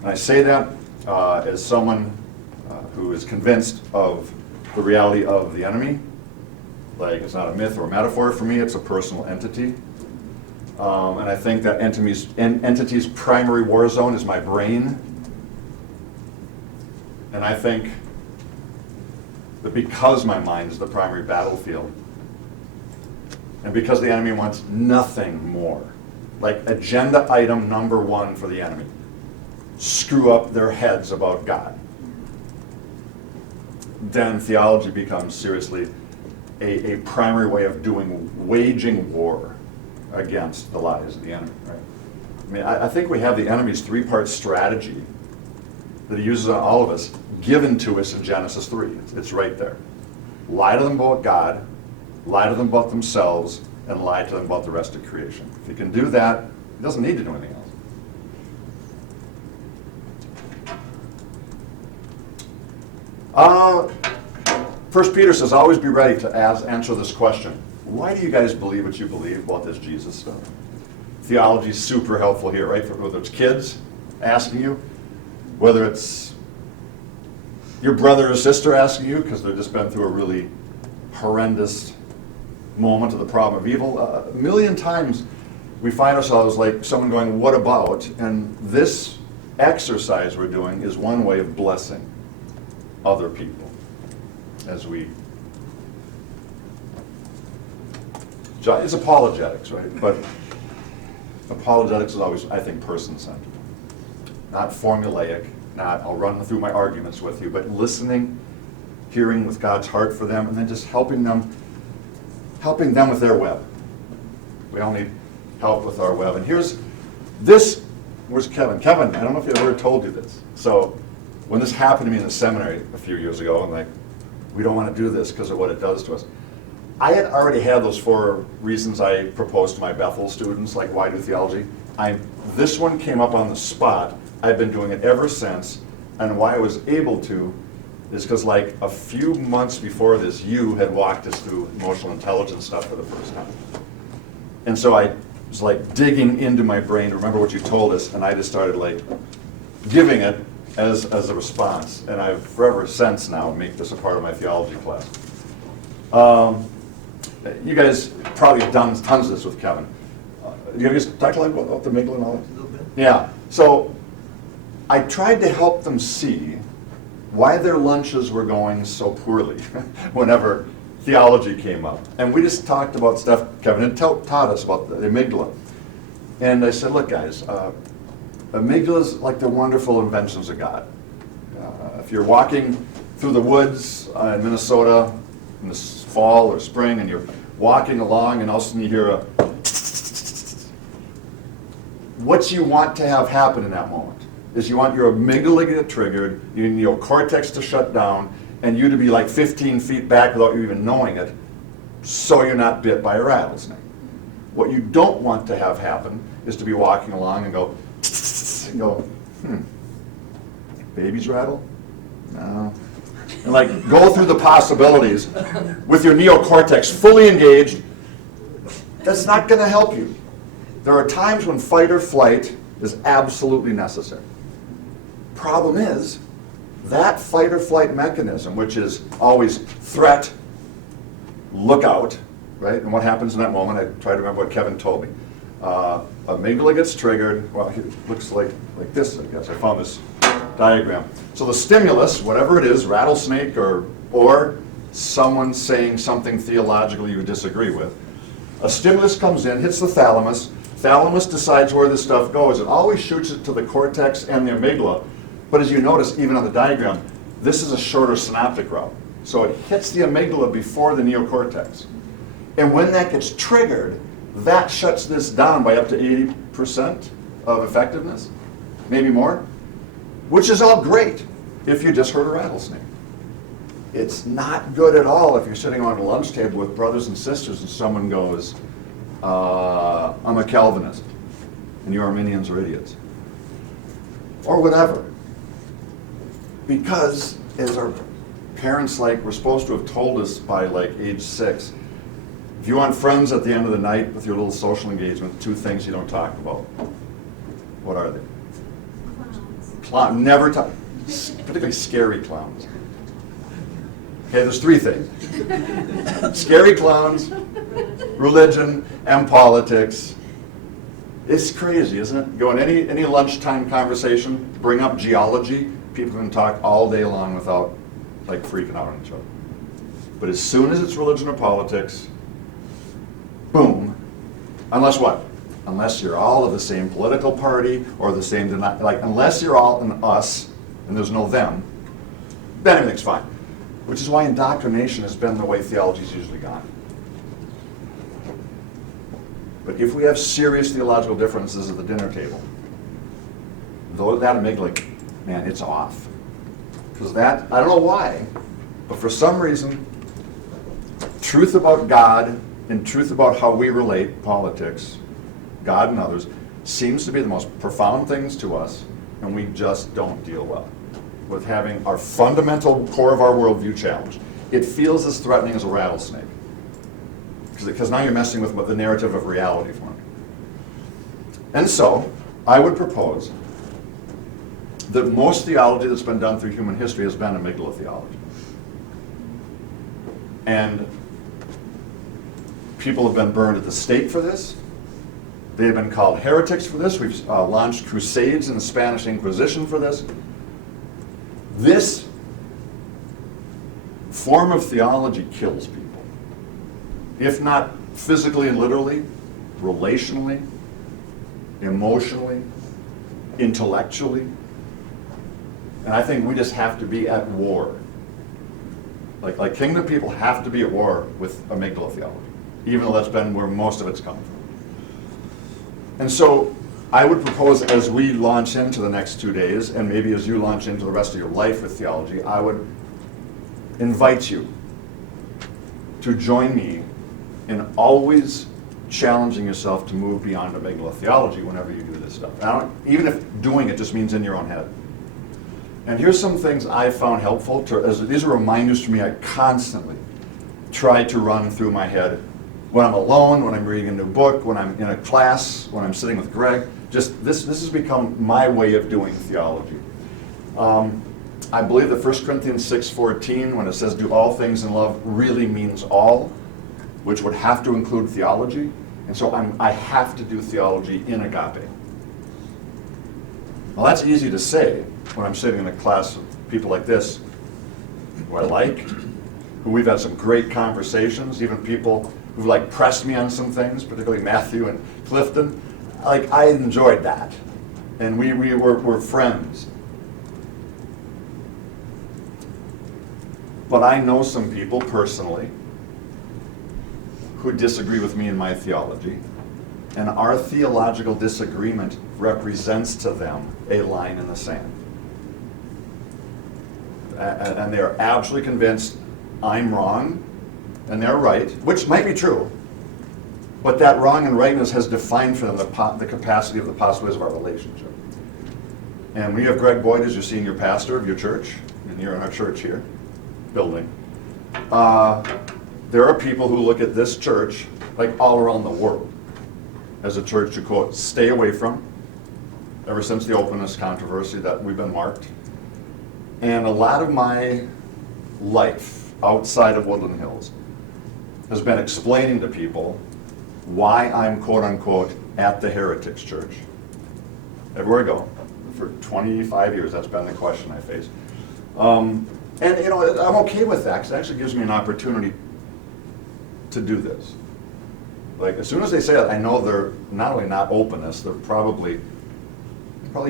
And I say that as someone who is convinced of the reality of the enemy. Like, it's not a myth or a metaphor for me, it's a personal entity. And I think that entity's primary war zone is my brain. And I think that because my mind is the primary battlefield, and because the enemy wants nothing more, like agenda item number one for the enemy, screw up their heads about God, then theology becomes seriously a primary way of waging war against the lies of the enemy, right? I mean, I think we have the enemy's three-part strategy that he uses on all of us, given to us in Genesis 3. It's right there. Lie to them about God, lie to them about themselves, and lie to them about the rest of creation. If he can do that, he doesn't need to do anything else. 1 Peter says, always be ready to answer this question. Why do you guys believe what you believe about this Jesus stuff? Theology is super helpful here, right? Whether it's kids asking you, whether it's your brother or sister asking you because they've just been through a really horrendous moment of the problem of evil. A million times we find ourselves like someone going, what about? And this exercise we're doing is one way of blessing other people as we... It's apologetics, right? But apologetics is always, I think, person-centered. Not formulaic, not I'll run through my arguments with you, but listening, hearing with God's heart for them, and then just helping them with their web. We all need help with our web. And here's this, where's Kevin? Kevin, I don't know if I ever told you this. So when this happened to me in the seminary a few years ago, I'm like, we don't want to do this because of what it does to us. I had already had those 4 reasons I proposed to my Bethel students, like why do theology? This one came up on the spot. I've been doing it ever since, and why I was able to is because like a few months before this, you had walked us through emotional intelligence stuff for the first time. And so I was like digging into my brain to remember what you told us, and I just started like giving it as a response. And I've forever since now make this a part of my theology class. You guys probably have done tons of this with Kevin. You guys talked like about the amygdala and all that? A little bit. Yeah. So I tried to help them see why their lunches were going so poorly whenever theology came up. And we just talked about stuff Kevin had taught us about the amygdala. And I said, look guys, amygdalas, like they're wonderful inventions of God. If you're walking through the woods in Minnesota in the fall or spring and you're walking along and all of a sudden you hear a what you want to have happen in that moment is you want your amygdala to get triggered, your neocortex to shut down, and you to be like 15 feet back without you even knowing it, so you're not bit by a rattlesnake. What you don't want to have happen is to be walking along and go, babies rattle? No. And like go through the possibilities with your neocortex fully engaged. That's not going to help you. There are times when fight or flight is absolutely necessary. Problem is, that fight or flight mechanism, which is always threat, look out, right? And what happens in that moment, I try to remember what Kevin told me. Amygdala gets triggered, well, it looks like this, I guess. I found this diagram. So the stimulus, whatever it is, rattlesnake or someone saying something theologically you disagree with, a stimulus comes in, hits the thalamus. Thalamus decides where this stuff goes. It always shoots it to the cortex and the amygdala. But as you notice, even on the diagram, This is a shorter synaptic route. So it hits the amygdala before the neocortex. And when that gets triggered, that shuts this down by up to 80% of effectiveness, maybe more, which is all great if you just heard a rattlesnake. It's not good at all if you're sitting around a lunch table with brothers and sisters and someone goes, I'm a Calvinist, and you Arminians are idiots. Or whatever. Because, as our parents were supposed to have told us by age 6, if you want friends at the end of the night with your little social engagement, 2 things you don't talk about. What are they? Clowns. Never talk, particularly scary clowns. Okay, there's 3 things. Scary clowns, religion, and politics. It's crazy, isn't it? Go in any lunchtime conversation, bring up geology, people can talk all day long without freaking out on each other. But as soon as it's religion or politics, boom. Unless what? Unless you're all of the same political party or the same unless you're all an us and there's no them, then everything's fine. Which is why indoctrination has been the way theology's usually gone. But if we have serious theological differences at the dinner table, though that amygdala, man, it's off. Because that, I don't know why, but for some reason, truth about God and truth about how we relate, politics, God and others, seems to be the most profound things to us, and we just don't deal well with having our fundamental core of our worldview challenged. It feels as threatening as a rattlesnake. Because now you're messing with the narrative of reality for me. And so, I would propose that most theology that's been done through human history has been amygdala theology. And people have been burned at the stake for this. They have been called heretics for this. We've launched crusades in the Spanish Inquisition for this. This form of theology kills people. If not physically and literally, relationally, emotionally, intellectually. And I think we just have to be at war. Like kingdom people have to be at war with amygdala theology, even though that's been where most of it's come from. And so I would propose, as we launch into the next 2 days, and maybe as you launch into the rest of your life with theology, I would invite you to join me in always challenging yourself to move beyond amygdala theology whenever you do this stuff. Even if doing it just means in your own head. And here's some things I found helpful. These are reminders to me I constantly try to run through my head when I'm alone, when I'm reading a new book, when I'm in a class, when I'm sitting with Greg. Just this has become my way of doing theology. I believe that 1 Corinthians 6:14, when it says do all things in love, really means all, which would have to include theology. And so I have to do theology in agape. Well, that's easy to say when I'm sitting in a class of people like this, who I like, who we've had some great conversations, even people who've pressed me on some things, particularly Matthew and Clifton. I enjoyed that. And we're friends. But I know some people personally who disagree with me in my theology, and our theological disagreement represents to them a line in the sand. And they're absolutely convinced I'm wrong and they're right, which might be true, but that wrong and rightness has defined for them the capacity of the possibilities of our relationship. And when you have Greg Boyd as your senior pastor of your church, and you're in our church here, building, there are people who look at this church, all around the world, as a church to, quote, stay away from, ever since the openness controversy that we've been marked. And a lot of my life outside of Woodland Hills has been explaining to people why I'm, quote unquote, at the Heretics Church. Everywhere I go. For 25 years, that's been the question I face. And I'm okay with that, because it actually gives me an opportunity to do this. As soon as they say that, I know they're not only not openness, they're probably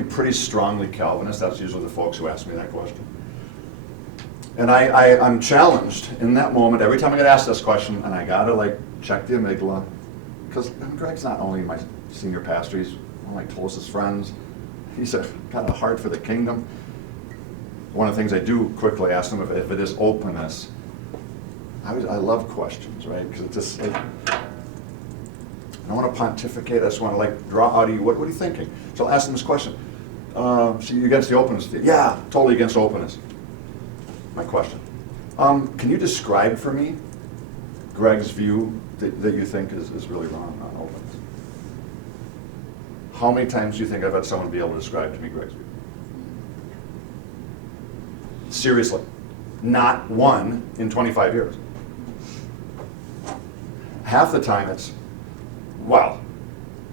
pretty strongly Calvinist. That's usually the folks who ask me that question. And I'm challenged in that moment every time I get asked this question, and I gotta like check the amygdala, because Greg's not only my senior pastor, he's one of my closest friends. He's got a heart for the kingdom. One of the things I do quickly ask him if it is openness. I love questions, right? Because it just, I don't want to pontificate. I just want to like draw out of you, what are you thinking? So I'll ask them this question. So you're against the openness? Yeah, totally against openness. My question. Can you describe for me Greg's view that you think is really wrong on openness? How many times do you think I've had someone be able to describe to me Greg's view? Seriously. Not one in 25 years. Half the time it's, well,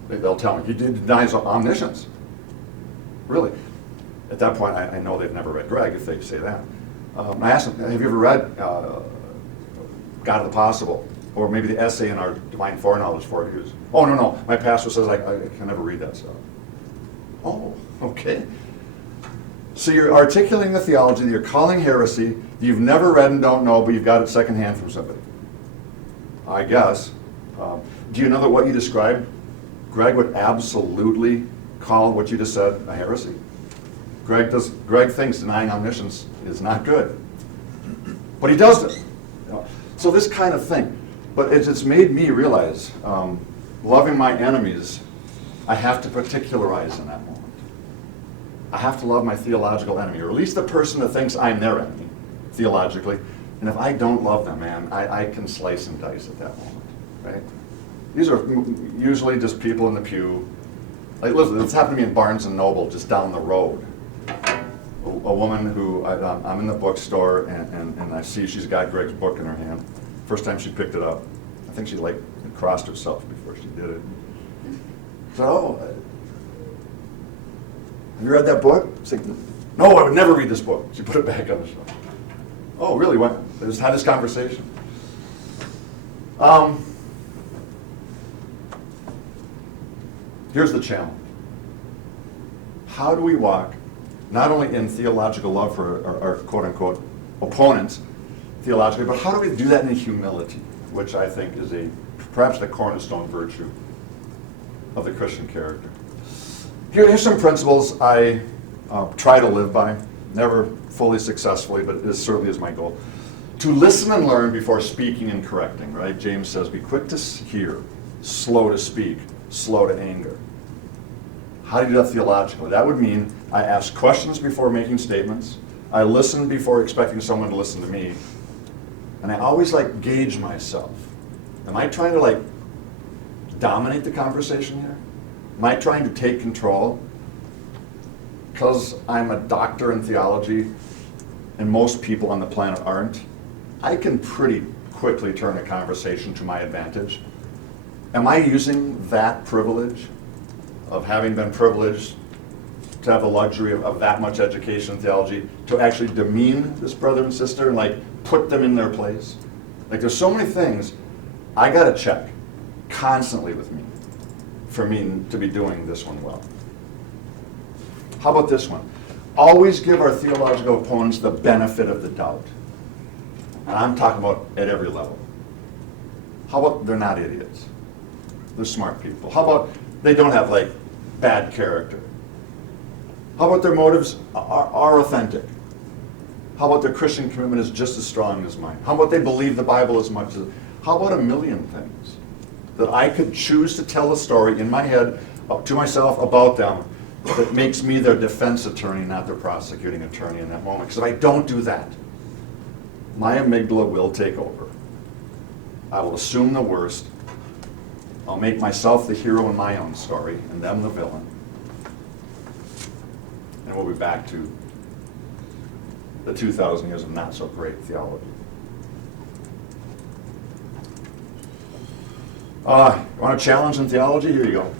they'll tell me, he denies omniscience. Really. At that point, I know they've never read Greg if they say that. I asked them, have you ever read God of the Possible? Or maybe the essay in our Divine Foreknowledge 4 Views? Oh, no, my pastor says I can never read that stuff. Oh, okay. So you're articulating the theology that you're calling heresy, that you've never read and don't know, but you've got it secondhand from somebody. I guess. Do you know that what you described, Greg would absolutely call what you just said a heresy? Greg thinks denying omniscience is not good. But he does it. So this kind of thing. But it's made me realize, loving my enemies, I have to particularize in that moment. I have to love my theological enemy, or at least the person that thinks I'm their enemy, theologically. And if I don't love them, man, I can slice and dice at that moment, right? These are usually just people in the pew. Like, listen, it's happened to me in Barnes & Noble, just down the road. A woman who, I'm in the bookstore, and I see she's got Greg's book in her hand. First time she picked it up, I think she like crossed herself before she did it. So, have you read that book? Like, no, I would never read this book. She put it back on the shelf. Oh, really? What? I just had this conversation. Here's the challenge. How do we walk, not only in theological love for our quote-unquote opponents, theologically, but how do we do that in humility, which I think is perhaps the cornerstone virtue of the Christian character. Here's some principles I try to live by, never fully successfully, but it certainly is my goal. To listen and learn before speaking and correcting, right? James says, be quick to hear, slow to speak, slow to anger. How do you do that theologically? That would mean I ask questions before making statements. I listen before expecting someone to listen to me. And I always like gauge myself. Am I trying to like dominate the conversation here? Am I trying to take control? Because I'm a doctor in theology and most people on the planet aren't, I can pretty quickly turn a conversation to my advantage. Am I using that privilege of having been privileged to have the luxury of that much education in theology to actually demean this brother and sister and like put them in their place? Like there's so many things I gotta check constantly with me for me to be doing this one well. How about this one? Always give our theological opponents the benefit of the doubt. And I'm talking about at every level. How about they're not idiots? They're smart people. How about they don't have like bad character? How about their motives are authentic? How about their Christian commitment is just as strong as mine? How about they believe the Bible as much as... How about a million things that I could choose to tell a story in my head to myself about them that makes me their defense attorney, not their prosecuting attorney in that moment? Because if I don't do that, my amygdala will take over. I will assume the worst. I'll make myself the hero in my own story and them the villain. And we'll be back to the 2,000 years of not so great theology. Want a challenge in theology? Here you go.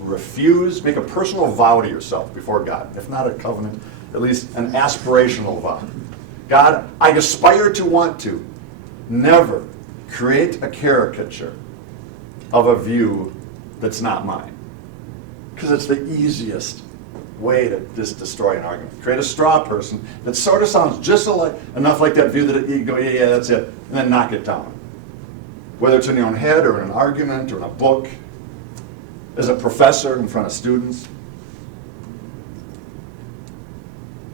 Refuse, make a personal vow to yourself before God. If not a covenant, at least an aspirational vow. God, I aspire to want to never create a caricature of a view that's not mine. Because it's the easiest way to just destroy an argument. Create a straw person that sort of sounds just enough like that view that you go, yeah, that's it, and then knock it down. Whether it's in your own head or in an argument or in a book, as a professor in front of students.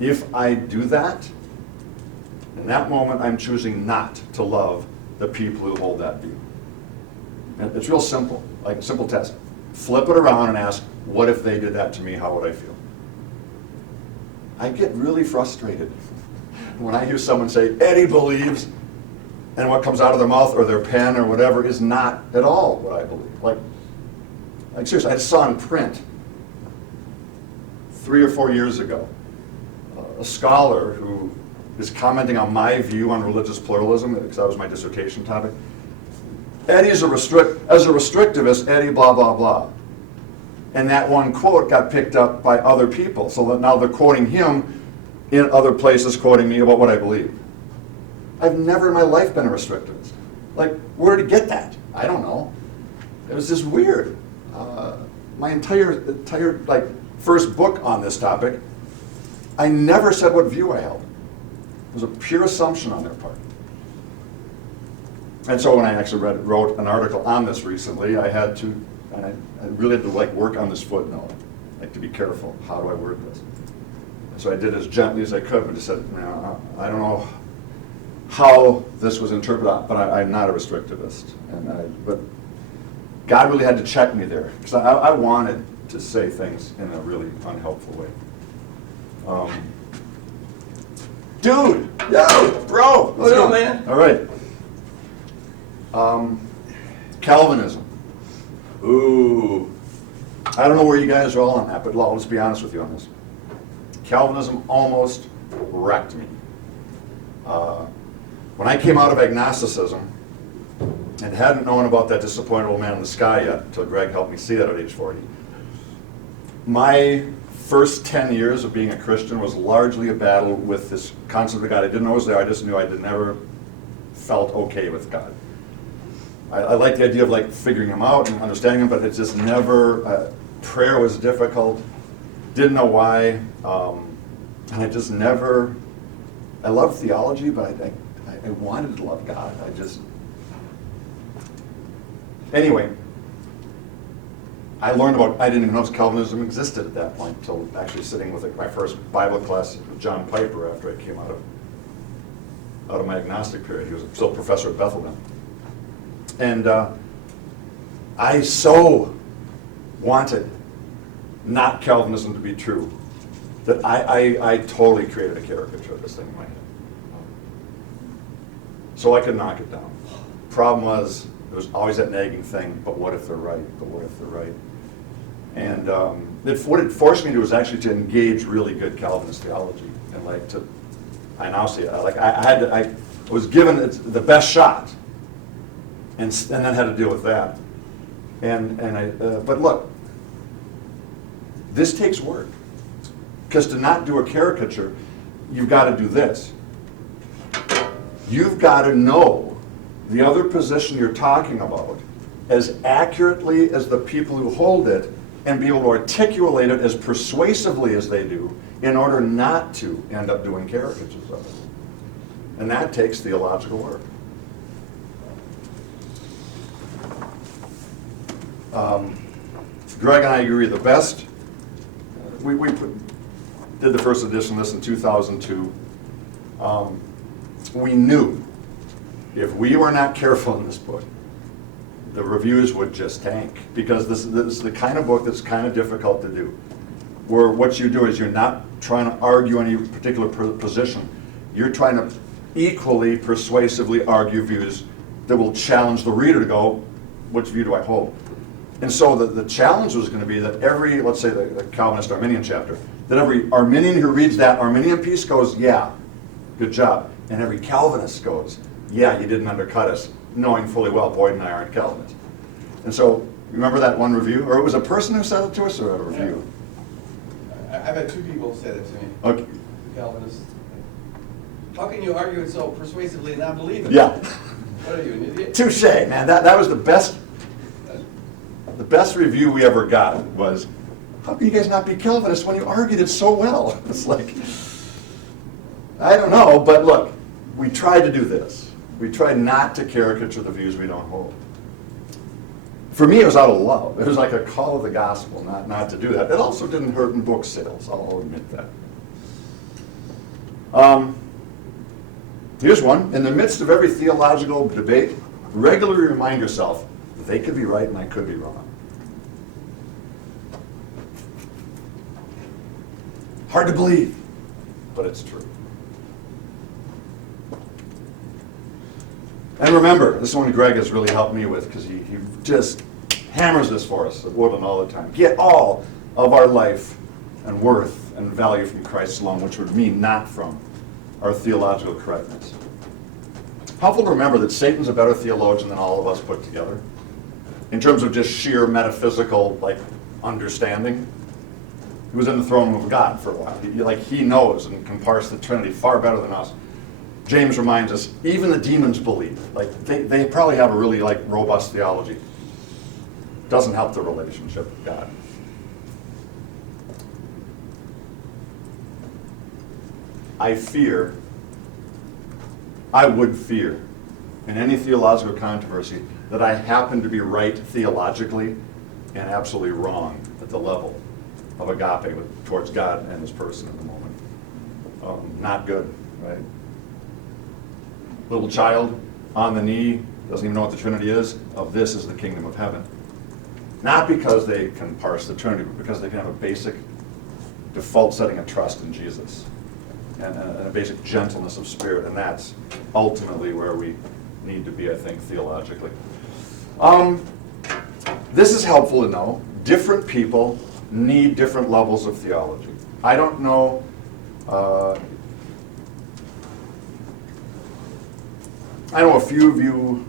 If I do that, in that moment I'm choosing not to love the people who hold that view. And it's real simple, like a simple test. Flip it around and ask, what if they did that to me, how would I feel? I get really frustrated when I hear someone say, Eddie believes, and what comes out of their mouth or their pen or whatever is not at all what I believe. Like seriously, I saw in print 3 or 4 years ago, a scholar who is commenting on my view on religious pluralism, because that was my dissertation topic. Eddie's as a restrictivist, Eddie blah, blah, blah. And that one quote got picked up by other people, so that now they're quoting him in other places, quoting me about what I believe. I've never in my life been a restrictivist. Like, where to get that? I don't know. It was just weird. My entire like first book on this topic, I never said what view I held. It was a pure assumption on their part. And so when I actually wrote an article on this recently, I had to, and I really had to like work on this footnote, like to be careful. How do I word this? And so I did as gently as I could, but just said, I don't know how this was interpreted, but I'm not a restrictivist. But God really had to check me there, because I wanted to say things in a really unhelpful way. Dude, yo, bro, let's go, man. All right. Calvinism. Ooh, I don't know where you guys are all on that, but let's be honest with you on this. Calvinism almost wrecked me. When I came out of agnosticism and hadn't known about that disappointed old man in the sky yet, until Greg helped me see that at age 40, my first 10 years of being a Christian was largely a battle with this concept of God. I didn't know it was there, I just knew I never felt okay with God. I like the idea of like figuring him out and understanding him, but it's just never, prayer was difficult, didn't know why, and I just never, I love theology, but I wanted to love God. Anyway, I learned about, I didn't even know Calvinism existed at that point until actually sitting with my first Bible class with John Piper after I came out of my agnostic period. He was still a professor at Bethlehem. And I so wanted not Calvinism to be true that I totally created a caricature of this thing in my head. So I could knock it down. Problem was, there was always that nagging thing, but what if they're right? But what if they're right? And what it forced me to was actually to engage really good Calvinist theology. And like I now see it, like I was given the best shot. And then had to deal with that. But look, this takes work. Because to not do a caricature, you've got to do this. You've got to know the other position you're talking about as accurately as the people who hold it and be able to articulate it as persuasively as they do in order not to end up doing caricatures of it. And that takes theological work. Greg and I agree the best. We did the first edition of this in 2002. We knew if we were not careful in this book, the reviews would just tank, because this is the kind of book that's kind of difficult to do, where what you do is you're not trying to argue any particular position. You're trying to equally persuasively argue views that will challenge the reader to go, which view do I hold? And so the challenge was going to be that every, let's say the Calvinist Arminian chapter, that every Arminian who reads that Arminian piece goes, yeah, good job. And every Calvinist goes, yeah, you didn't undercut us, knowing fully well Boyd and I aren't Calvinists. And so, remember that one review? Or it was a person who said it to us, or a review? I've had 2 people say that to me. Okay. Calvinists. How can you argue it so persuasively and not believe it? Yeah. What are you, an idiot? Touche, man. That was the best review we ever got was, how can you guys not be Calvinists when you argued it so well? It's like, I don't know, but look, we tried to do this. We tried not to caricature the views we don't hold. For me, it was out of love. It was like a call of the gospel, not to do that. It also didn't hurt in book sales, I'll admit that. Here's one. In the midst of every theological debate, regularly remind yourself, they could be right and I could be wrong. Hard to believe, but it's true. And remember, this is one Greg has really helped me with, because he just hammers this for us at Woodland all the time. Get all of our life and worth and value from Christ alone, which would mean not from our theological correctness. Helpful to remember that Satan's a better theologian than all of us put together, in terms of just sheer metaphysical understanding. He was in the throne room of God for a while. He knows and can parse the Trinity far better than us. James reminds us, even the demons believe. They probably have a really robust theology. Doesn't help the relationship with God. I would fear, in any theological controversy, that I happen to be right theologically and absolutely wrong at the level of agape towards God and his person at the moment. Not good, right? Little child on the knee, doesn't even know what the Trinity is, of this is the kingdom of heaven. Not because they can parse the Trinity, but because they can have a basic default setting of trust in Jesus and a basic gentleness of spirit, and that's ultimately where we need to be, I think, theologically. This is helpful to know. Different people need different levels of theology. I don't know I know a few of you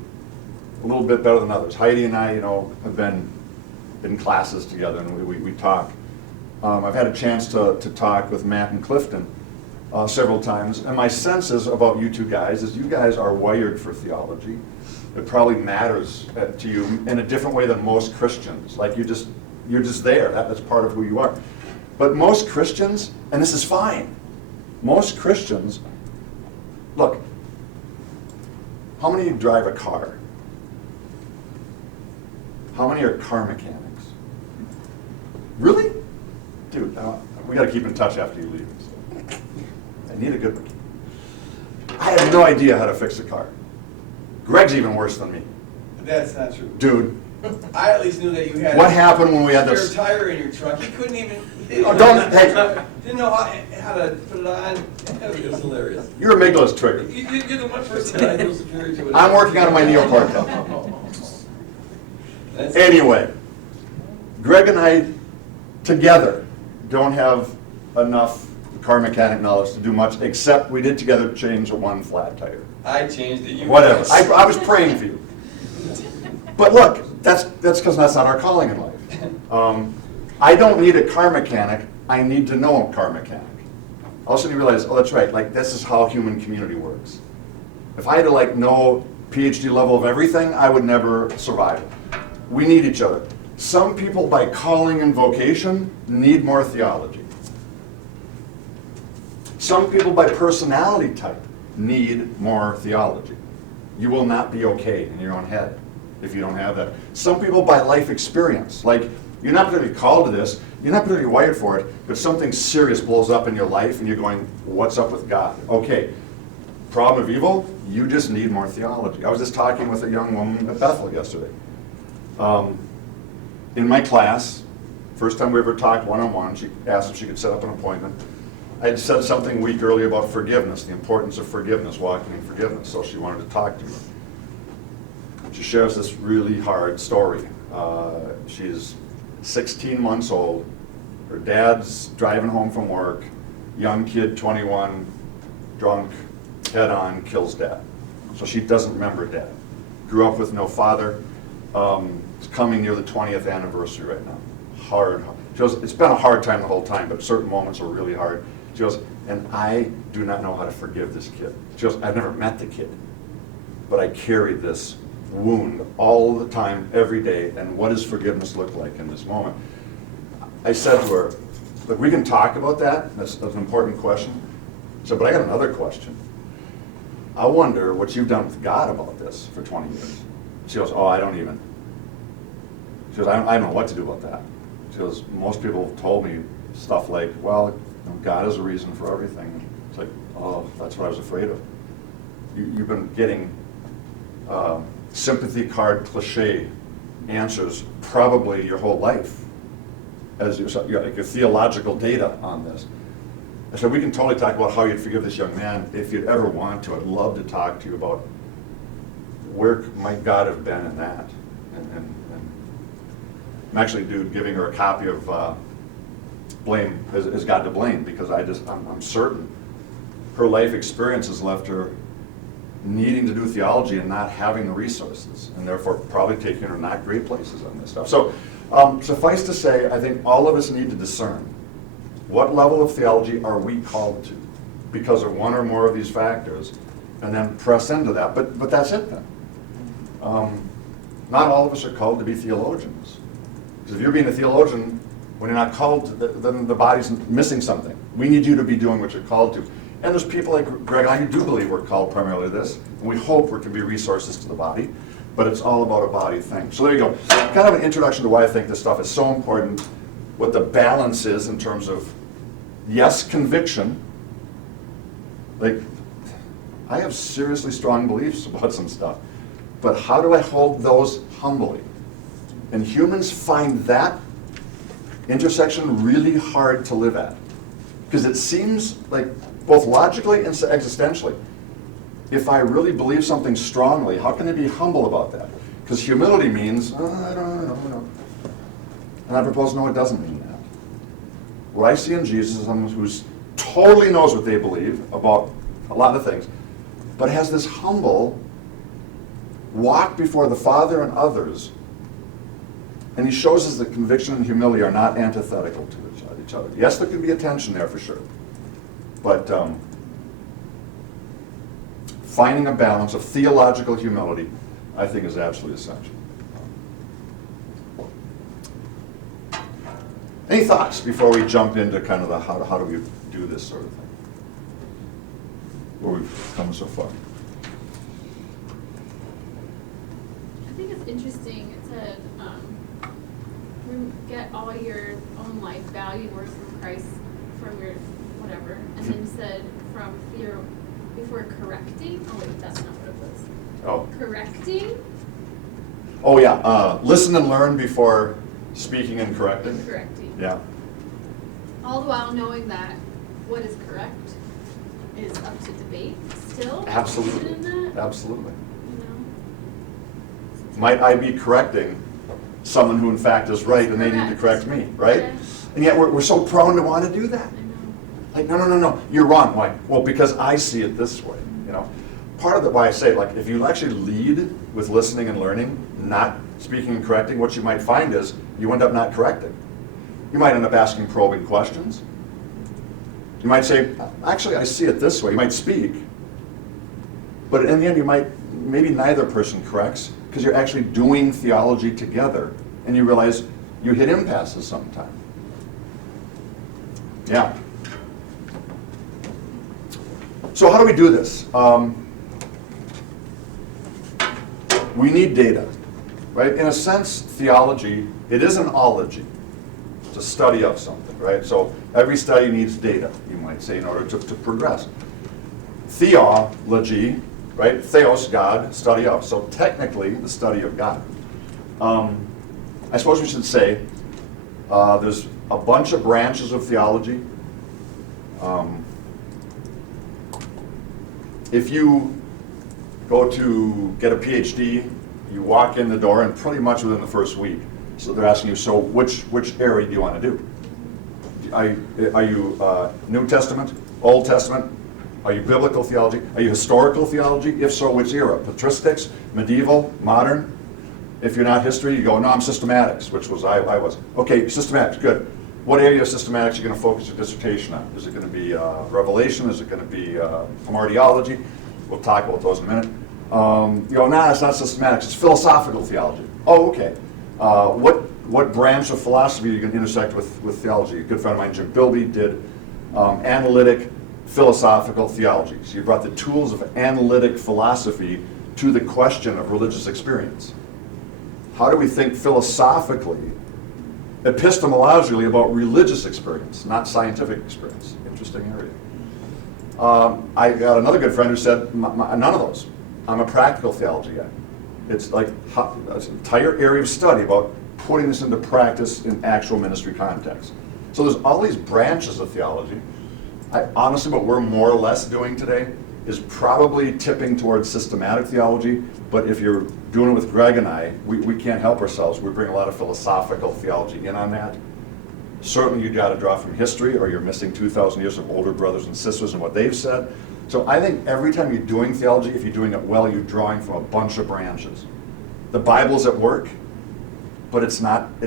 a little bit better than others. Heidi and I, have been in classes together, and we talk. I've had a chance to talk with Matt and Clifton several times, and my sense is about you two guys is you guys are wired for theology. It probably matters to you in a different way than most Christians. You're just there. That's part of who you are. But most Christians, and this is fine, most Christians, look, how many drive a car? How many are car mechanics? Really? Dude, we got to keep in touch after you leave. I need a good mechanic. I have no idea how to fix a car. Greg's even worse than me. That's not true. Dude. I at least knew that you had What happened when we had a this? spare tire in your truck. You couldn't even. Oh, don't, hey. Didn't know how to put it on. It was hilarious. Your amygdala's triggered. You're the one person that I know superior to it. I'm working on my neopart now. Anyway, Greg and I together don't have enough car mechanic knowledge to do much, except we did together change one flat tire. I changed it. Whatever. I was praying for you. But look, that's because that's not our calling in life. I don't need a car mechanic. I need to know a car mechanic. Also, you realize, oh, that's right. This is how human community works. If I had to know PhD level of everything, I would never survive. We need each other. Some people, by calling and vocation, need more theology. Some people, by personality type, need more theology. You will not be okay in your own head if you don't have that. Some people, by life experience, you're not particularly called to this, you're not particularly wired for it, but something serious blows up in your life and you're going, what's up with God? Okay, problem of evil, you just need more theology. I was just talking with a young woman at Bethel yesterday. In my class, first time we ever talked one-on-one, she asked if she could set up an appointment. I had said something a week earlier about forgiveness, the importance of forgiveness, walking in forgiveness, so she wanted to talk to me. She shares this really hard story. She's 16 months old. Her dad's driving home from work. Young kid, 21, drunk, head on, kills dad. So she doesn't remember dad. Grew up with no father. It's coming near the 20th anniversary right now. Hard. She goes, it's been a hard time the whole time, but certain moments are really hard. She goes, and I do not know how to forgive this kid. She goes, I've never met the kid, but I carry this wound all the time, every day, and what does forgiveness look like in this moment? I said to her, look, we can talk about that, that's an important question. I said, but I got another question. I wonder what you've done with God about this for 20 years. She goes, oh, I don't even. She goes, I don't know what to do about that. She goes, most people have told me stuff like, well, you know, God is a reason for everything. It's like, oh, that's what I was afraid of. You've been getting sympathy card cliche answers probably your whole life as your theological data on this. I said, we can totally talk about how you'd forgive this young man if you'd ever want to. I'd love to talk to you about where might God have been in that. And I'm actually giving her a copy of Blame, Is God to Blame? Because I'm certain her life experience has left her needing to do theology and not having the resources, and therefore probably taking her not great places on this stuff. So suffice to say, I think all of us need to discern what level of theology are we called to because of one or more of these factors, and then press into that. But that's it then. Not all of us are called to be theologians. Because if you're being a theologian when you're not called, then the body's missing something. We need you to be doing what you're called to. And there's people like Greg and I who do believe we're called primarily to this, and we hope we can be resources to the body, but it's all about a body thing. So there you go. Kind of an introduction to why I think this stuff is so important, what the balance is in terms of, yes, conviction. Like, I have seriously strong beliefs about some stuff, but how do I hold those humbly? And humans find that intersection really hard to live at, because it seems like both logically and existentially, if I really believe something strongly, how can I be humble about that? Because humility means, oh, I don't know. And I propose, no, it doesn't mean that. What I see in Jesus is someone who totally knows what they believe about a lot of things, but has this humble walk before the Father and others, and he shows us that conviction and humility are not antithetical to each other. Yes, there can be a tension there for sure, but finding a balance of theological humility, I think, is absolutely essential. Any thoughts before we jump into kind of the how do we do this sort of thing? Where we've come so far. I think it's interesting. It said, get all your own life value worth from Christ, from your whatever. And then you said from fear before correcting. Oh wait, that's not what it was. Oh. Correcting? Oh yeah, listen and learn before speaking and correcting. And correcting. Yeah. All the while knowing that what is correct is up to debate still. Absolutely. Even in that, Absolutely. you know? Might I be correcting someone who in fact is right and they need to correct me, right? Yeah. And yet we're so prone to want to do that. I know. Like, no, you're wrong. Why? Well, because I see it this way, you know. Part of why I say, like, if you actually lead with listening and learning, not speaking and correcting, what you might find is you end up not correcting. You might end up asking probing questions. You might say, actually, I see it this way. You might speak. But in the end, maybe neither person corrects because you're actually doing theology together and you realize you hit impasses sometime. Yeah. So how do we do this? We need data, right? In a sense, theology, it is an ology. It's a study of something, right? So every study needs data, you might say, in order to progress. Theology, right? Theos, God, study of. So technically, the study of God. I suppose we should say there's a bunch of branches of theology. If you go to get a PhD, you walk in the door and pretty much within the first week, so they're asking you, so which area do you want to do? Are you New Testament, Old Testament? Are you biblical theology? Are you historical theology? If so, which era? Patristics, medieval, modern? If you're not history, you go, no, I'm systematics, which was I was. Okay, systematics, good. What area of systematics are you going to focus your dissertation on? Is it going to be Revelation? Is it going to be Martyrology? We'll talk about those in a minute. You go, nah, it's not systematics, it's philosophical theology. Oh, okay. what branch of philosophy you can intersect with theology. A good friend of mine, Jim Bilby, did analytic philosophical theology. So you brought the tools of analytic philosophy to the question of religious experience. How do we think philosophically, epistemologically about religious experience, not scientific experience? Interesting area. I got another good friend who said, none of those. I'm a practical theology guy. It's like an entire area of study about putting this into practice in actual ministry context. So there's all these branches of theology. Honestly, what we're more or less doing today is probably tipping towards systematic theology, but if you're doing it with Greg and I, we can't help ourselves. We bring a lot of philosophical theology in on that. Certainly you got to draw from history, or you're missing 2,000 years of older brothers and sisters and what they've said. So I think every time you're doing theology, if you're doing it well, you're drawing from a bunch of branches. The Bible's at work, but it's not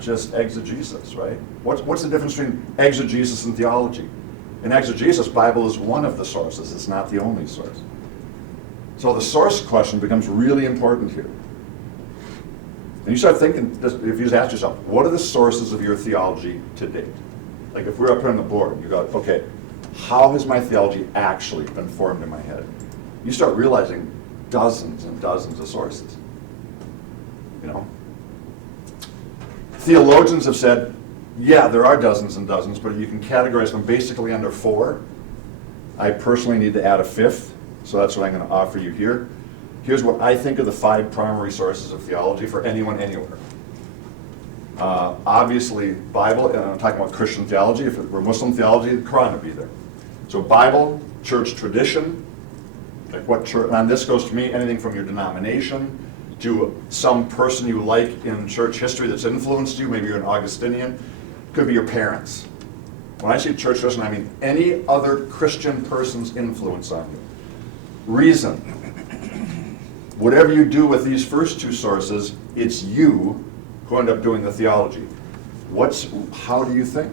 just exegesis, right? What's the difference between exegesis and theology? In exegesis, Bible is one of the sources. It's not the only source. So the source question becomes really important here. And you start thinking, if you just ask yourself, what are the sources of your theology to date? Like if we're up here on the board, you go, okay, how has my theology actually been formed in my head? You start realizing dozens and dozens of sources. You know? Theologians have said, yeah, there are dozens and dozens, but you can categorize them basically under 4. I personally need to add a 5th, so that's what I'm going to offer you here. Here's what I think are the 5 primary sources of theology for anyone, anywhere. Obviously, Bible, and I'm talking about Christian theology. If it were Muslim theology, the Quran would be there. So Bible, church tradition, like what church, and this goes to me, anything from your denomination to some person you like in church history that's influenced you. Maybe you're an Augustinian. Could be your parents. When I say church tradition, I mean any other Christian person's influence on you. Reason. Whatever you do with these first 2 sources, it's you who end up doing the theology. How do you think?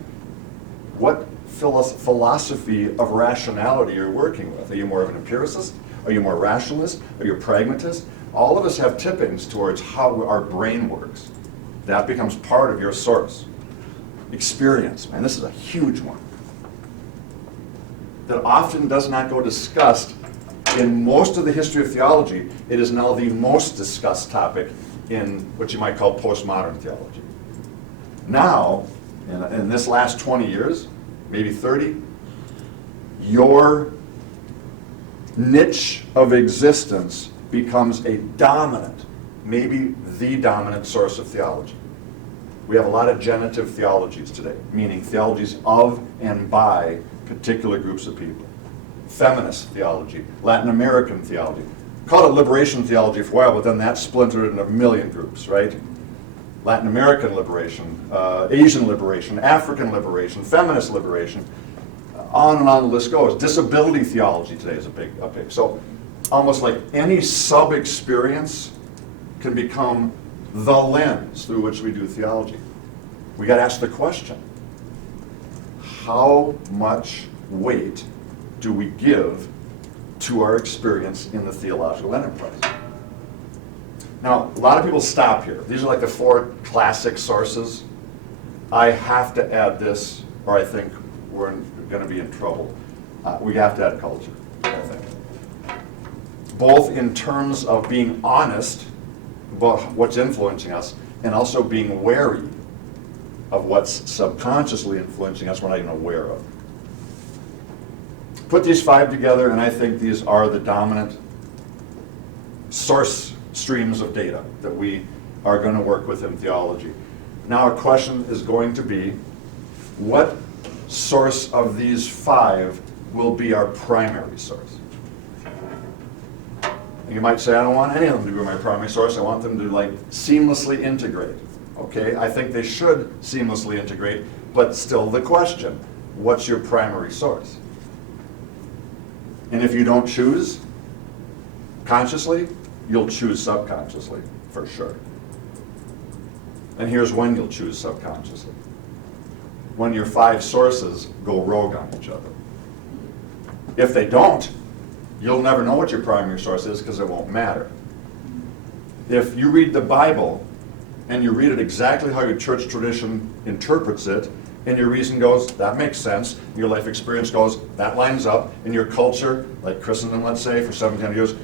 What philosophy of rationality you're working with? Are you more of an empiricist? Are you more rationalist? Are you a pragmatist? All of us have tippings towards how our brain works. That becomes part of your source. Experience, man, this is a huge one that often does not go discussed in most of the history of theology. It is now the most discussed topic in what you might call postmodern theology. Now, in this last 20 years, maybe 30, your niche of existence becomes a dominant, maybe the dominant source of theology. We have a lot of genitive theologies today, meaning theologies of and by particular groups of people. Feminist theology, Latin American theology. Called it liberation theology for a while, but then that splintered into a million groups, right? Latin American liberation, Asian liberation, African liberation, feminist liberation, on and on the list goes. Disability theology today is a big. So almost like any sub-experience can become the lens through which we do theology. We got to ask the question, how much weight do we give to our experience in the theological enterprise? Now, a lot of people stop here. These are like the 4 classic sources. I have to add this, or I think we're going to be in trouble. We have to add culture, I think. Both in terms of being honest about what's influencing us, and also being wary of what's subconsciously influencing us we're not even aware of. Put these 5 together, and I think these are the dominant source streams of data that we are going to work with in theology. Now our question is going to be, what source of these 5 will be our primary source? You might say, I don't want any of them to be my primary source. I want them to seamlessly integrate. Okay, I think they should seamlessly integrate, but still the question, what's your primary source? And if you don't choose consciously, you'll choose subconsciously, for sure. And here's when you'll choose subconsciously. When your 5 sources go rogue on each other. If they don't, you'll never know what your primary source is because it won't matter. If you read the Bible and you read it exactly how your church tradition interprets it, and your reason goes, that makes sense, your life experience goes, that lines up, and your culture, like Christendom, let's say, for 1700 years,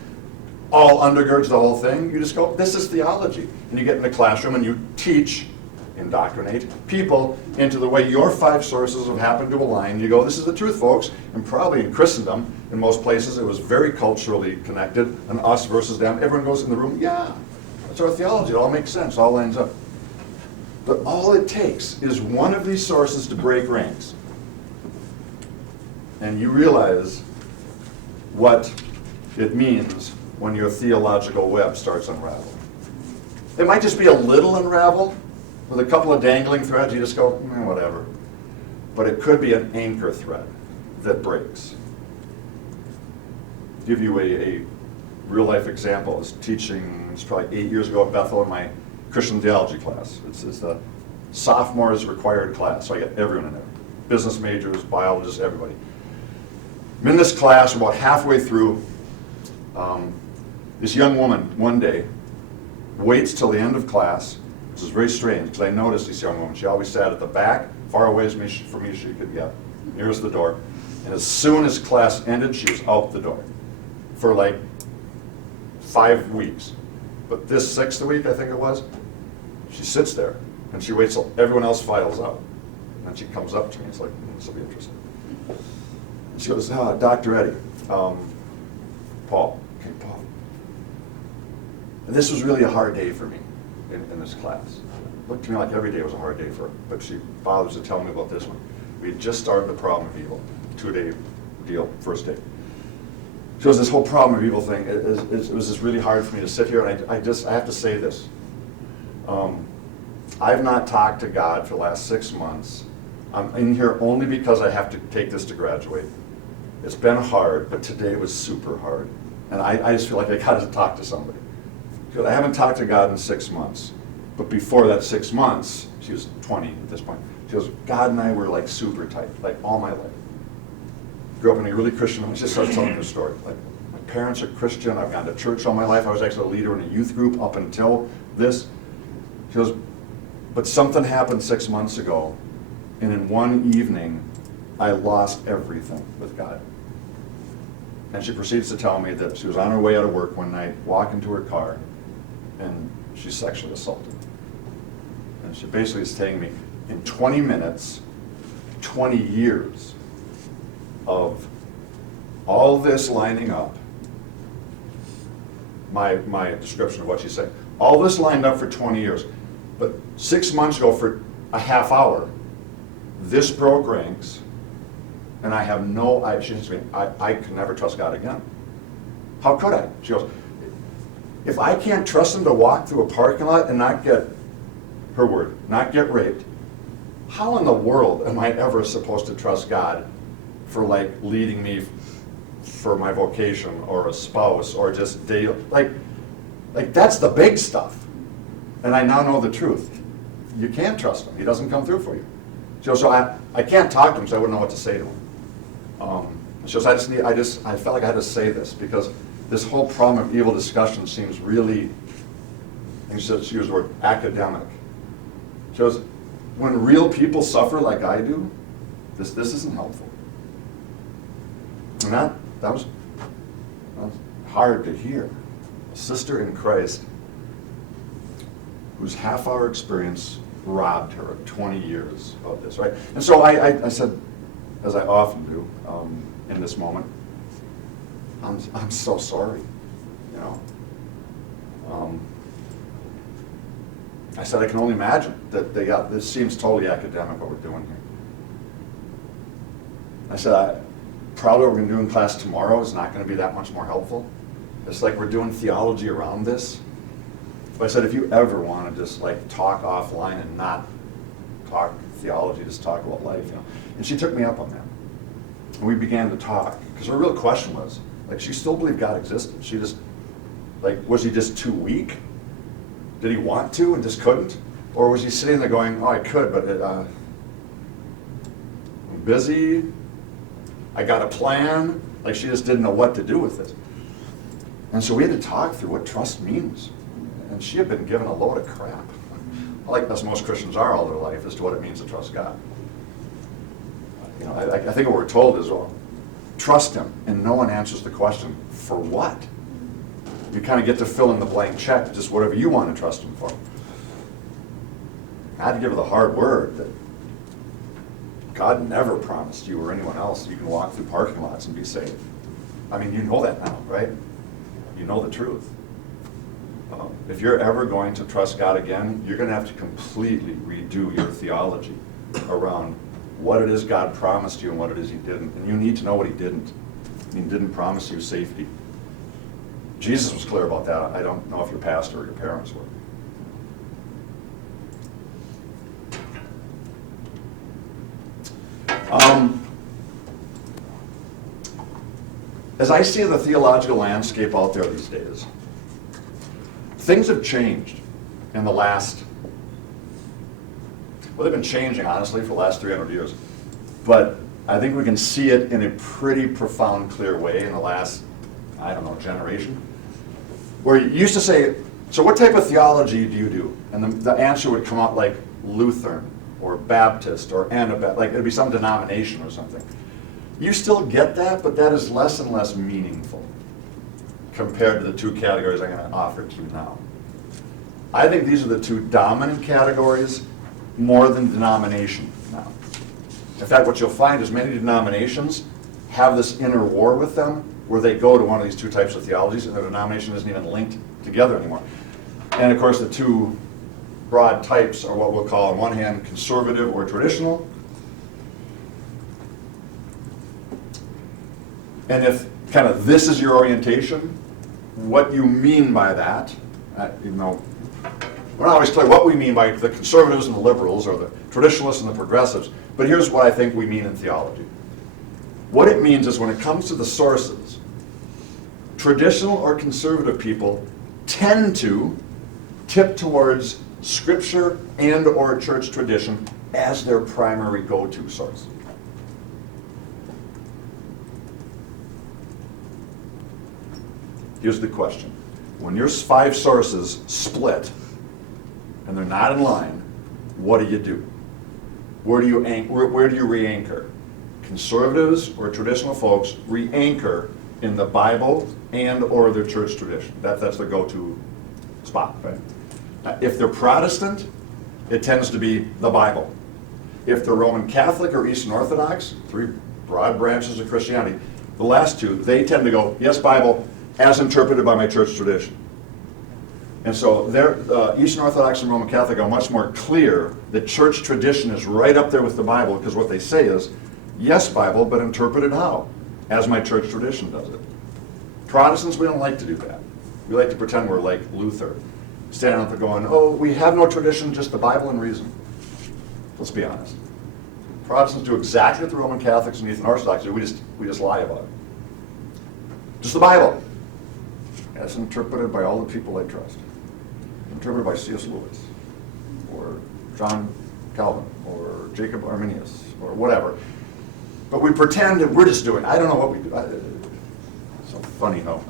all undergirds the whole thing, you just go, this is theology. And you get in the classroom and you teach, indoctrinate people into the way your 5 sources have happened to align. You go, this is the truth, folks. And probably in Christendom, in most places, it was very culturally connected, an us versus them. Everyone goes in the room, yeah, that's our theology, it all makes sense, it all lines up. But all it takes is one of these sources to break ranks. And you realize what it means when your theological web starts unraveling. It might just be a little unravel with a couple of dangling threads. You just go, whatever. But it could be an anchor thread that breaks. Give you a real life example. I was teaching, it's probably 8 years ago at Bethel in my Christian theology class. It's the sophomores required class, so I get everyone in there. Business majors, biologists, everybody. I'm in this class, about halfway through. This young woman, one day, waits till the end of class, which is very strange, because I noticed this young woman, she always sat at the back, far away from me she could get, nearest the door. And as soon as class ended, she was out the door for like 5 weeks. But this 6th week, I think it was, she sits there, and she waits till everyone else files out. And then she comes up to me, it's like, this will be interesting. And she goes, Dr. Eddie, Paul. Okay, Paul. And this was really a hard day for me in this class. It looked to me like every day was a hard day for her, but she bothers to tell me about this one. We had just started the problem of evil, 2-day deal, first day. So this whole problem of evil thing, it was just really hard for me to sit here, and I have to say this. I've not talked to God for the last 6 months. I'm in here only because I have to take this to graduate. It's been hard, but today was super hard. And I just feel like I got to talk to somebody. Because I haven't talked to God in 6 months. But before that 6 months, she was 20 at this point, she goes, God and I were like super tight, like all my life. Grew up in a really Christian home. She just started telling her story. Like, my parents are Christian, I've gone to church all my life, I was actually a leader in a youth group up until this. She goes, but something happened 6 months ago, and in one evening, I lost everything with God. And she proceeds to tell me that she was on her way out of work one night, walking to her car, and she's sexually assaulted. And she basically is telling me, in 20 minutes, 20 years of all this lining up, my description of what she's saying, all this lined up for 20 years. But 6 months ago, for a half hour, this broke ranks, and I have she says to me, I could never trust God again. How could I? She goes, if I can't trust him to walk through a parking lot and not get, her word, not get raped, how in the world am I ever supposed to trust God for like leading me for my vocation or a spouse or just daily? Like that's the big stuff. And I now know the truth. You can't trust him. He doesn't come through for you. So I can't talk to him, so I wouldn't know what to say to him. So I felt like I had to say this because this whole problem of evil discussion seems really, and she used the word academic. She goes, when real people suffer like I do, this isn't helpful. And that was hard to hear. A sister in Christ whose half-hour experience robbed her of 20 years of this, right? And so I said, as I often do in this moment, I'm so sorry, you know. I said, I can only imagine that this seems totally academic what we're doing here. I said, probably what we're going to do in class tomorrow is not going to be that much more helpful. It's like we're doing theology around this. But I said, if you ever want to just like talk offline and not talk theology, just talk about life, you know. And she took me up on that. And we began to talk, because her real question was, like, she still believed God existed. She just, like, was he just too weak? Did he want to and just couldn't? Or was he sitting there going, oh, I could, but I'm busy, I got a plan, like she just didn't know what to do with it. And so we had to talk through what trust means. And she had been given a load of crap. like us most Christians are all their life, as to what it means to trust God. You know, I think what we're told is, well, trust Him, and no one answers the question, for what? You kind of get to fill in the blank check, just whatever you want to trust Him for. I had to give her the hard word that God never promised you or anyone else that you can walk through parking lots and be saved. I mean, you know that now, right? You know the truth. If you're ever going to trust God again, you're going to have to completely redo your theology around what it is God promised you and what it is He didn't. And you need to know what He didn't. He didn't promise you safety. Jesus was clear about that. I don't know if your pastor or your parents were. As I see the theological landscape out there these days, things have changed in the last, well, they've been changing, honestly, for the last 300 years. But I think we can see it in a pretty profound, clear way in the last, I don't know, generation. Where you used to say, so what type of theology do you do? And the answer would come out like Lutheran or Baptist or Anabaptist, like it'd be some denomination or something. You still get that, but that is less and less meaningful compared to the two categories I'm going to offer to you now. I think these are the two dominant categories more than denomination now. In fact, what you'll find is many denominations have this inner war with them where they go to one of these two types of theologies and their denomination isn't even linked together anymore. And of course, the two broad types are what we'll call, on one hand, conservative or traditional. And if kind of this is your orientation, what you mean by that, even though we're not always clear what we mean by the conservatives and the liberals or the traditionalists and the progressives, but here's what I think we mean in theology. What it means is when it comes to the sources, traditional or conservative people tend to tip towards Scripture and or church tradition as their primary go-to source. Here's the question. When your 5 sources split and they're not in line, what do? Where do you re-anchor? Conservatives or traditional folks re-anchor in the Bible and or their church tradition. That's their go-to spot, right? If they're Protestant, it tends to be the Bible. If they're Roman Catholic or Eastern Orthodox, 3 broad branches of Christianity, the last 2, they tend to go, yes, Bible, as interpreted by my church tradition. And so Eastern Orthodox and Roman Catholic are much more clear that church tradition is right up there with the Bible, because what they say is, yes, Bible, but interpreted how? As my church tradition does it. Protestants, we don't like to do that. We like to pretend we're like Luther, standing up there going, oh, we have no tradition, just the Bible and reason. Let's be honest. Protestants do exactly what the Roman Catholics and Eastern Orthodox do, we just lie about it. Just the Bible, as interpreted by all the people I trust. Interpreted by C.S. Lewis, or John Calvin, or Jacob Arminius, or whatever. But we pretend that we're just doing, I don't know what we do. So funny, no?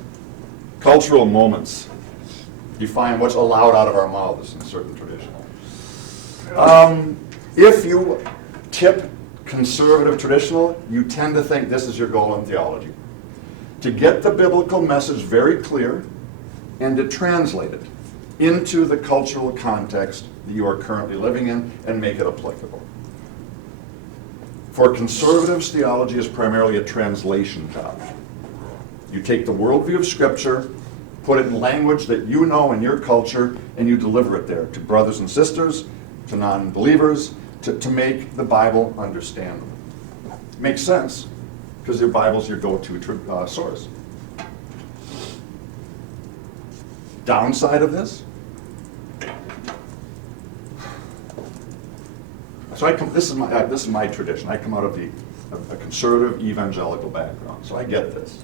Cultural moments define what's allowed out of our mouths in certain tradition. If you tip conservative traditional, you tend to think this is your goal in theology. To get the biblical message very clear and to translate it into the cultural context that you are currently living in and make it applicable. For conservatives, theology is primarily a translation job. You take the worldview of Scripture, put it in language that you know in your culture, and you deliver it there to brothers and sisters, to non-believers, to make the Bible understandable. Makes sense, because your Bible's your go-to source. Downside of this? So this is my tradition. I come out of a conservative evangelical background, so I get this.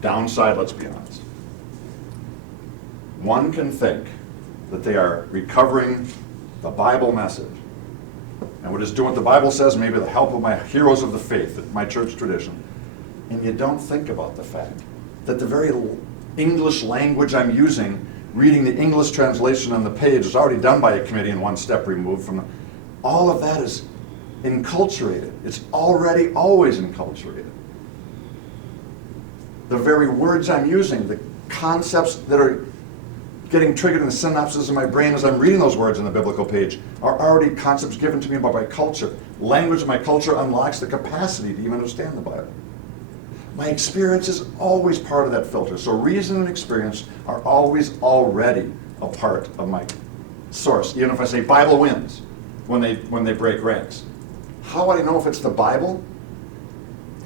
Downside, let's be honest. One can think that they are recovering the Bible message, and we're just doing what the Bible says, maybe the help of my heroes of the faith, my church tradition, and you don't think about the fact that the very English language I'm using reading the English translation on the page is already done by a committee and one step removed from all of that is enculturated. It's already always enculturated. The very words I'm using, the concepts that are getting triggered in the synapses in my brain as I'm reading those words in the biblical page are already concepts given to me by my culture. Language of my culture unlocks the capacity to even understand the Bible. My experience is always part of that filter. So reason and experience are always already a part of my source. Even if I say Bible wins when they break ranks. How would I know if it's the Bible?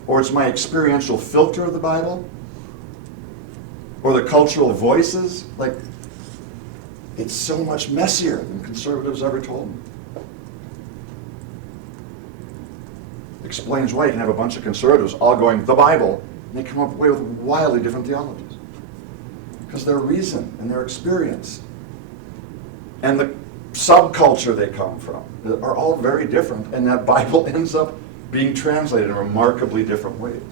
Or it's my experiential filter of the Bible? Or the cultural voices? Like, it's so much messier than conservatives ever told me. Explains why you can have a bunch of conservatives all going the Bible, and they come up with wildly different theologies. Because their reason and their experience and the subculture they come from are all very different, and that Bible ends up being translated in remarkably different ways.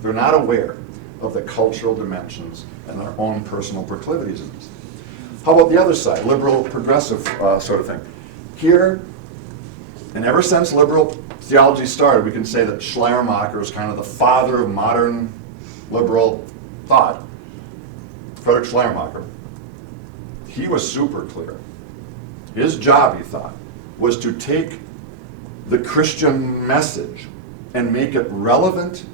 They're not aware of the cultural dimensions and their own personal proclivities in this. How about the other side, liberal, progressive sort of thing? Here, and ever since liberal theology started, we can say that Schleiermacher is kind of the father of modern liberal thought. Friedrich Schleiermacher. He was super clear. His job, he thought, was to take the Christian message and make it relevant,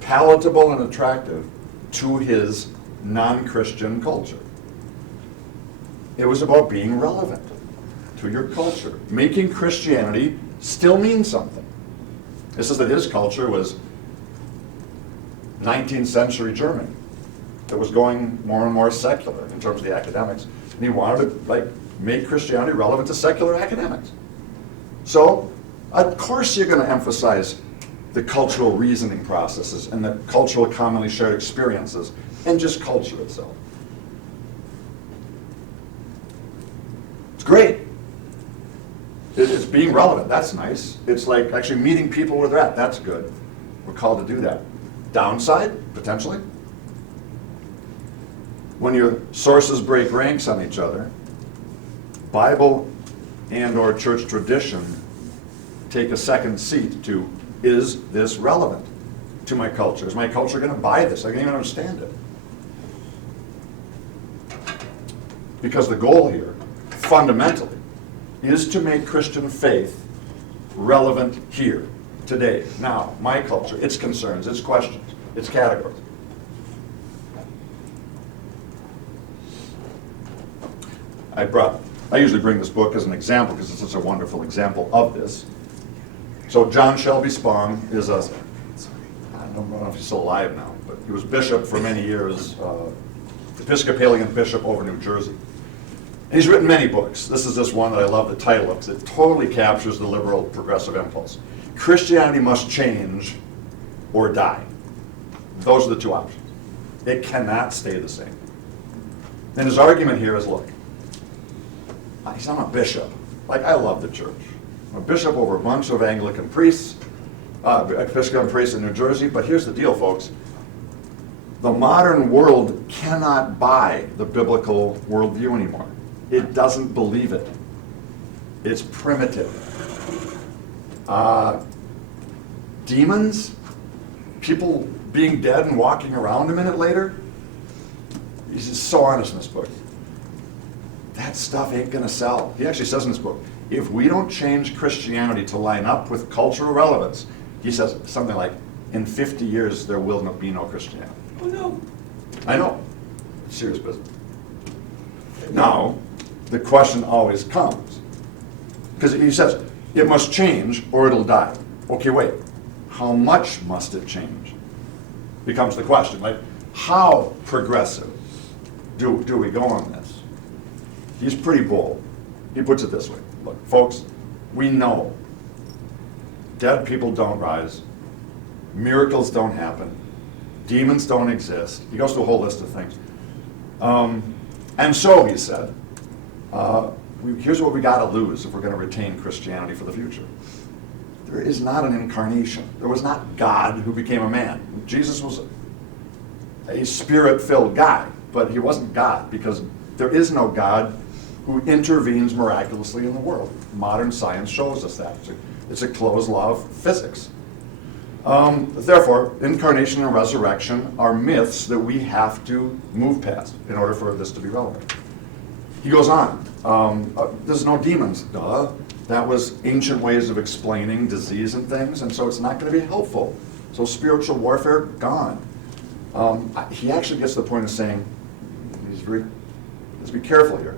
palatable, and attractive to his non-Christian culture. It was about being relevant to your culture, making Christianity still mean something. This is that his culture was 19th century Germany that was going more and more secular in terms of the academics. And he wanted to make Christianity relevant to secular academics. So, of course you're going to emphasize the cultural reasoning processes and the cultural commonly shared experiences and just culture itself. It's great. It's being relevant. That's nice. It's like actually meeting people where they're at. That's good. We're called to do that. Downside, potentially, when your sources break ranks on each other, Bible and or church tradition take a second seat to, is this relevant to my culture? Is my culture going to buy this? I can't even understand it. Because the goal here, fundamentally, is to make Christian faith relevant here, today, now, my culture, its concerns, its questions, its categories. I usually bring this book as an example because it's such a wonderful example of this. So John Shelby Spong is I don't know if he's still alive now, but he was bishop for many years, Episcopalian bishop over New Jersey. And he's written many books. This is this one that I love the title of because it totally captures the liberal progressive impulse. Christianity must change or die. Those are the two options. It cannot stay the same. And his argument here is, look, I'm a bishop. I love the church. I'm a bishop over a bunch of Anglican priests, Episcopalian priests in New Jersey, but here's the deal, folks. The modern world cannot buy the biblical worldview anymore. It doesn't believe it. It's primitive. Demons, people being dead and walking around a minute later, he's just so honest in this book. That stuff ain't gonna sell. He actually says in this book, if we don't change Christianity to line up with cultural relevance, he says something like, in 50 years there will be no Christianity. Oh no. I know. It's serious business. Now, the question always comes, because he says, it must change or it'll die. Okay, wait, how much must it change? Becomes the question, how progressive do we go on this? He's pretty bold. He puts it this way, look, folks, we know dead people don't rise, miracles don't happen, demons don't exist. He goes through a whole list of things. And so, he said, here's what we got to lose if we're going to retain Christianity for the future. There is not an incarnation. There was not God who became a man. Jesus was a spirit-filled guy, but he wasn't God because There is no God who intervenes miraculously in the world. Modern science shows us that. It's a closed law of physics. Therefore, incarnation and resurrection are myths that we have to move past in order for this to be relevant. He goes on, there's no demons, duh. That was ancient ways of explaining disease and things, and so it's not going to be helpful. So spiritual warfare, gone. He actually gets to the point of saying, let's be careful here.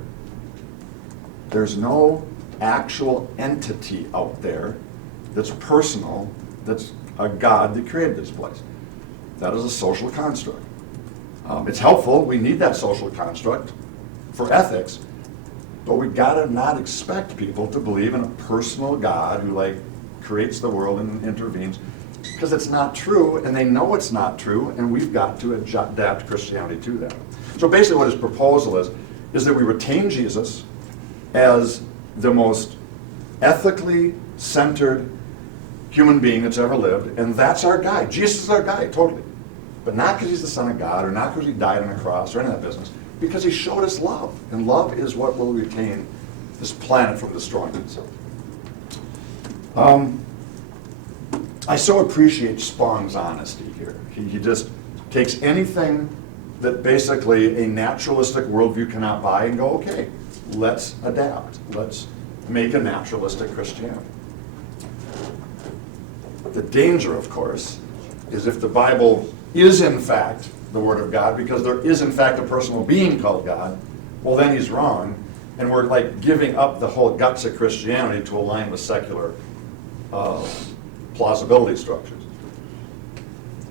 There's no actual entity out there that's personal, that's a God that created this place. That is a social construct. It's helpful, we need that social construct for ethics, but we gotta not expect people to believe in a personal God who like creates the world and intervenes, because it's not true, and they know it's not true, and we've got to adapt Christianity to that. So basically what his proposal is that we retain Jesus as the most ethically centered human being that's ever lived, and that's our guide. Jesus is our guide, totally. But not because he's the Son of God, or not because he died on a cross, or any of that business, because he showed us love. And love is what will retain this planet from destroying itself. I so appreciate Spong's honesty here. He just takes anything that basically a naturalistic worldview cannot buy and go, okay, let's adapt. Let's make a naturalistic Christianity. The danger, of course, is if the Bible is in fact the Word of God, because there is in fact a personal being called God, well then he's wrong, and we're like giving up the whole guts of Christianity to align with secular plausibility structures.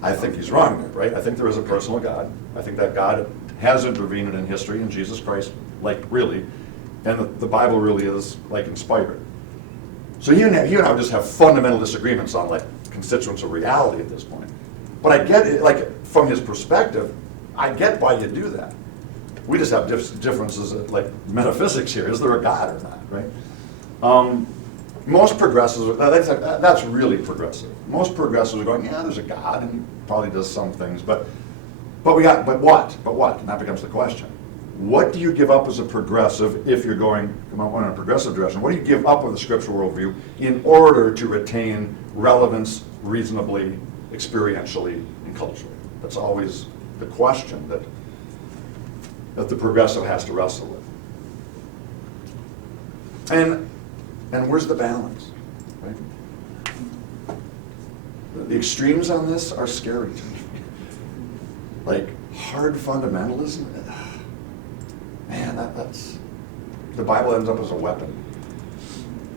I think he's wrong there, right? I think there is a personal God. I think that God has intervened in history, in Jesus Christ, like really, and the Bible really is like inspired. So you and I would just have fundamental disagreements on like constituents of reality at this point. But I get it, like from his perspective, I get why you do that. We just have differences like metaphysics here. Is there a God or not, right? Most progressives, that's really progressive. Most progressives are going, yeah, there's a God and he probably does some things, but what? And that becomes the question. What do you give up as a progressive if you're going in a progressive direction? What do you give up of the scriptural worldview in order to retain relevance reasonably, experientially, and culturally? That's always the question that the progressive has to wrestle with. And where's the balance? Right? The extremes on this are scary to me. Like hard fundamentalism, man, that's the Bible ends up as a weapon.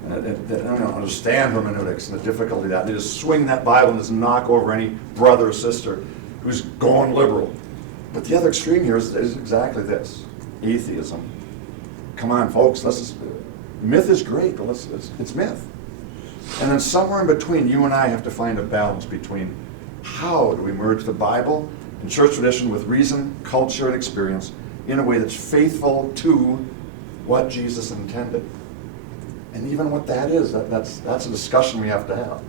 And they don't understand hermeneutics and the difficulty of that. They just swing that Bible and just knock over any brother or sister who's going liberal. But the other extreme here is exactly this: atheism. Come on, folks, myth is great, but it's myth. And then somewhere in between, you and I have to find a balance between how do we merge the Bible and church tradition with reason, culture, and experience in a way that's faithful to what Jesus intended. And even what that is, that's a discussion we have to have.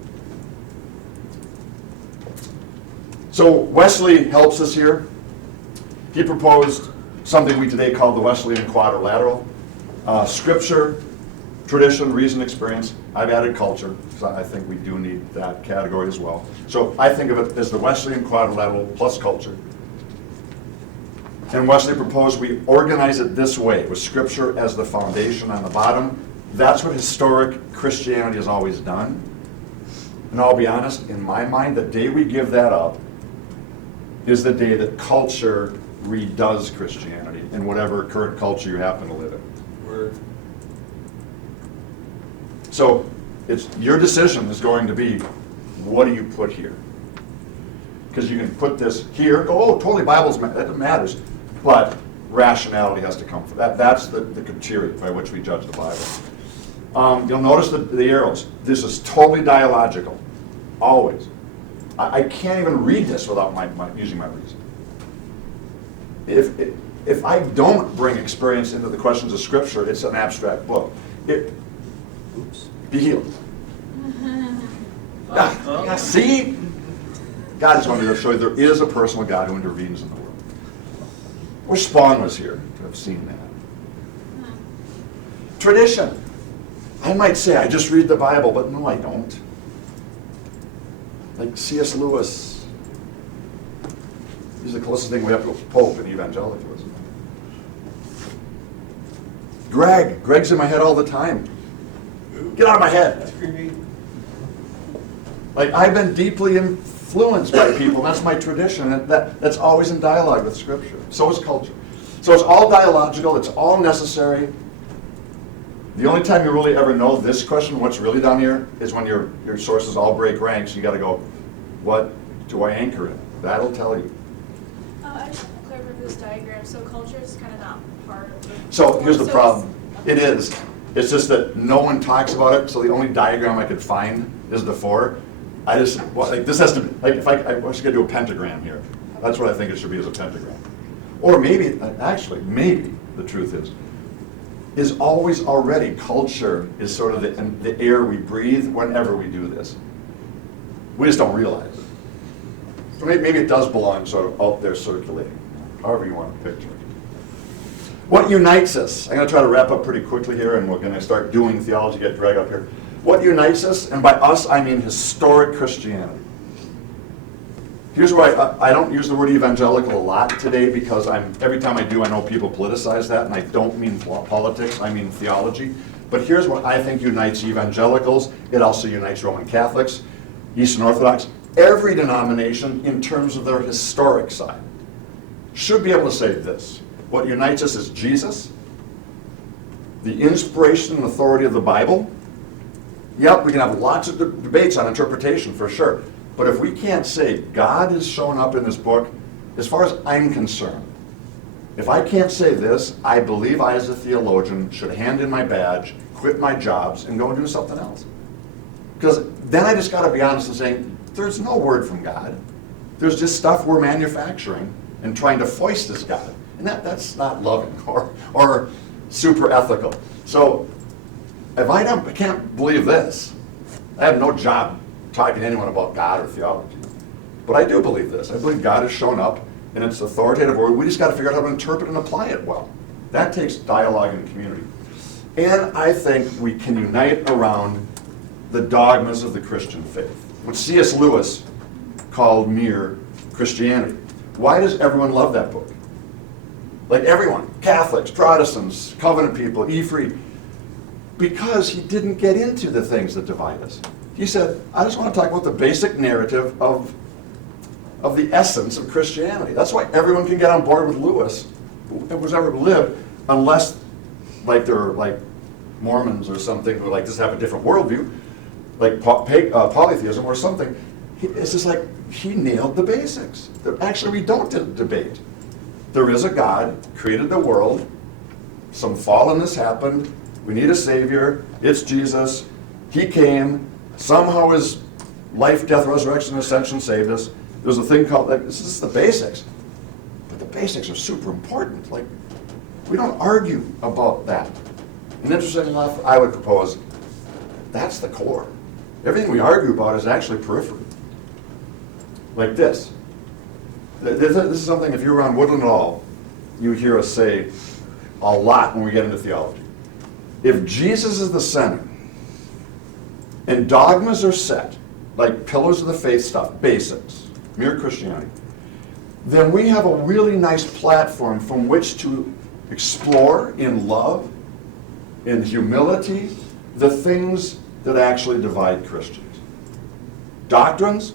So Wesley helps us here. He proposed something we today call the Wesleyan quadrilateral. Scripture, tradition, reason, experience. I've added culture, because I think we do need that category as well. So I think of it as the Wesleyan quadrilateral plus culture. And Wesley proposed we organize it this way, with Scripture as the foundation on the bottom. That's what historic Christianity has always done. And I'll be honest, in my mind, the day we give that up is the day that culture redoes Christianity in whatever current culture you happen to live in. Word. So it's your decision is going to be, what do you put here? Because you can put this here, go, oh, totally, that matters. But rationality has to come from that. That's the criteria by which we judge the Bible. You'll notice the arrows. This is totally dialogical, always. I can't even read this without using my reason. If I don't bring experience into the questions of Scripture, it's an abstract book. Be healed. See? God just wanted to show you there is a personal God who intervenes in the world. Wish Spawn was here to have seen that. Tradition. I might say I just read the Bible, but no, I don't. Like C.S. Lewis. He's the closest thing we have to a pope in evangelicalism. Greg's in my head all the time. Get out of my head. That's creepy. Like, I've been deeply influenced by people. That's my tradition. And that's always in dialogue with Scripture. So is culture. So it's all dialogical. It's all necessary. The only time you really ever know this question, what's really down here, is when your sources all break ranks. You got to go, what do I anchor in? That'll tell you. I just want to clarify this diagram. So culture is kind of not part of the. So here's the So problem. it's- It is. It's just that no one talks about it, so the only diagram I could find is the 4. I just, well, like, this has to be, like, if I was going to do a pentagram here. That's what I think it should be, as a pentagram. Or maybe, actually, maybe the truth is always already culture is sort of the air we breathe whenever we do this. We just don't realize it. So maybe it does belong sort of out there circulating, however you want to picture it. What unites us? I'm going to try to wrap up pretty quickly here, and we're going to start doing theology, get dragged up here. What unites us, and by us I mean historic Christianity. Here's where I don't use the word evangelical a lot today, because every time I do, I know people politicize that, and I don't mean politics, I mean theology. But here's what I think unites evangelicals. It also unites Roman Catholics, Eastern Orthodox, every denomination in terms of their historic side. Should be able to say this. What unites us is Jesus, the inspiration and authority of the Bible. Yep, we can have lots of debates on interpretation, for sure. But if we can't say God has shown up in this book, as far as I'm concerned, if I can't say this, I believe I, as a theologian, should hand in my badge, quit my jobs, and go and do something else. Because then I just got to be honest and saying, there's no word from God. There's just stuff we're manufacturing and trying to foist as God. And that's not loving or super ethical. So if I can't believe this, I have no job talking to anyone about God or theology. But I do believe this. I believe God has shown up in its authoritative word. We just got to figure out how to interpret and apply it well. That takes dialogue and community. And I think we can unite around the dogmas of the Christian faith, what C.S. Lewis called mere Christianity. Why does everyone love that book? Like everyone, Catholics, Protestants, Covenant people, E-Free. Because he didn't get into the things that divide us. He said, I just want to talk about the basic narrative of the essence of Christianity. That's why everyone can get on board with Lewis, who's ever lived, unless like they're like Mormons or something who like just have a different worldview, like polytheism or something. It's just like he nailed the basics. Actually, we don't debate. There is a God, created the world, some fallenness happened, we need a Savior, it's Jesus, He came, somehow His life, death, resurrection, and ascension saved us. There's a thing called, like, this is the basics. But the basics are super important. Like, we don't argue about that. And interesting enough, I would propose that's the core. Everything we argue about is actually periphery. Like this. This is something, if you're around Woodland at all, you hear us say a lot when we get into theology. If Jesus is the center, and dogmas are set, like pillars of the faith stuff, basics, mere Christianity, then we have a really nice platform from which to explore in love, in humility, the things that actually divide Christians. Doctrines,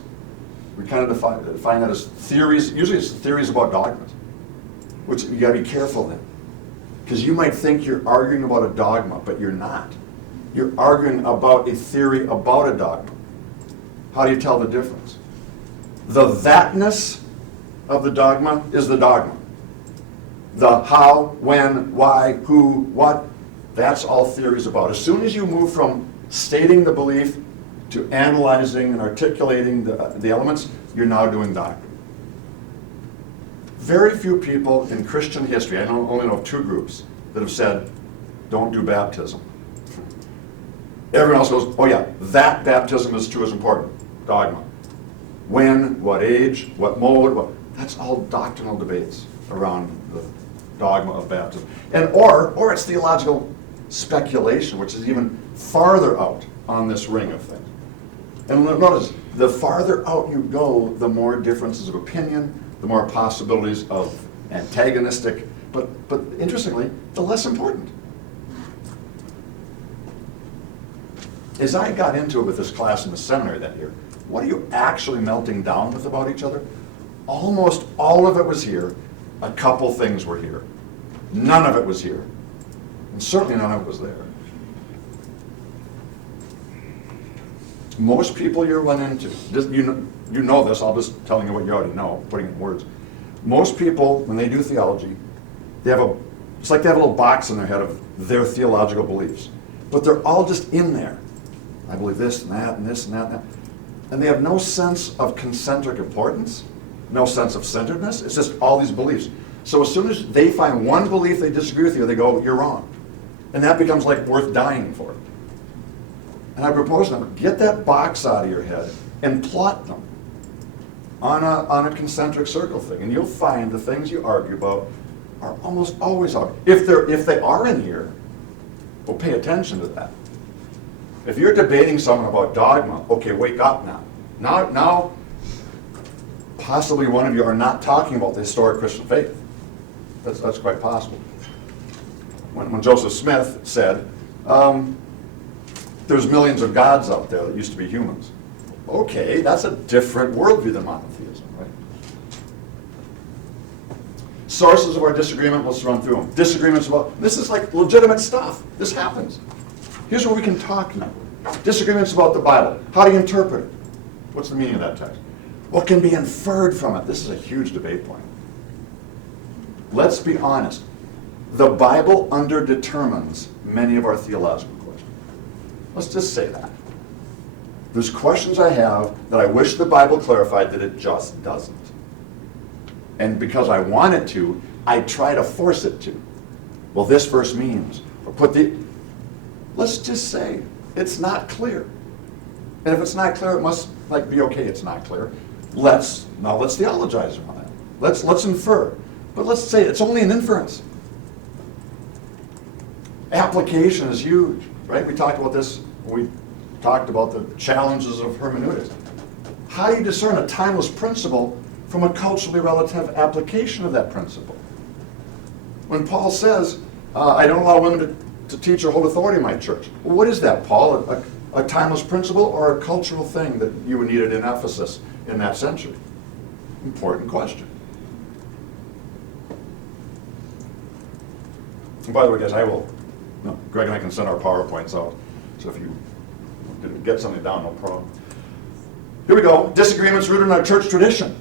we kind of define that as theories. Usually it's theories about dogmas, which you got to be careful then. Because you might think you're arguing about a dogma, but you're not. You're arguing about a theory about a dogma. How do you tell the difference? The thatness of the dogma is the dogma. The how, when, why, who, what, that's all theories about. As soon as you move from stating the belief to analyzing and articulating the elements, you're now doing doctrine. Very few people in Christian history, I only know of 2 groups, that have said, don't do baptism. Everyone else goes, oh yeah, that baptism is too as important. Dogma. When, what age, what mode, that's all doctrinal debates around the dogma of baptism. And or it's theological speculation, which is even farther out on this ring of things. And notice, the farther out you go, the more differences of opinion, the more possibilities of antagonistic, but interestingly, the less important. As I got into it with this class in the seminary that year, what are you actually melting down with about each other? Almost all of it was here. A couple things were here. None of it was here. And certainly none of it was there. Most people you run into, you know this, I'll just telling you what you already know, putting it in words. Most people, when they do theology, it's like they have a little box in their head of their theological beliefs. But they're all just in there. I believe this and that and this and that and that. And they have no sense of concentric importance, no sense of centeredness. It's just all these beliefs. So as soon as they find one belief they disagree with you, they go, you're wrong. And that becomes like worth dying for. And I propose to them, get that box out of your head and plot them on a concentric circle thing. And you'll find the things you argue about are almost always out. If they are in here, well, pay attention to that. If you're debating someone about dogma, okay, wake up now. Now, possibly one of you are not talking about the historic Christian faith. That's quite possible. When Joseph Smith said, there's millions of gods out there that used to be humans. Okay, that's a different worldview than monotheism, right? Sources of our disagreement, let's run through them. Disagreements about, this is like legitimate stuff. This happens. Here's where we can talk now. Disagreements about the Bible. How do you interpret it? What's the meaning of that text? What can be inferred from it? This is a huge debate point. Let's be honest. The Bible underdetermines many of our theological questions. Let's just say that. There's questions I have that I wish the Bible clarified that it just doesn't. And because I want it to, I try to force it to. Well, this verse means, or let's just say it's not clear. And if it's not clear, it must be okay it's not clear. Let's theologize on that. Let's infer. But let's say it's only an inference. Application is huge, right? We talked about this when we talked about the challenges of hermeneutics. How do you discern a timeless principle from a culturally relative application of that principle? When Paul says, I don't allow women to teach or hold authority in my church. Well, what is that, Paul? A timeless principle or a cultural thing that you would need it in Ephesus in that century? Important question. And by the way, guys, Greg and I can send our PowerPoints out. So if you get something down, no problem. Here we go. Disagreements rooted in our church tradition.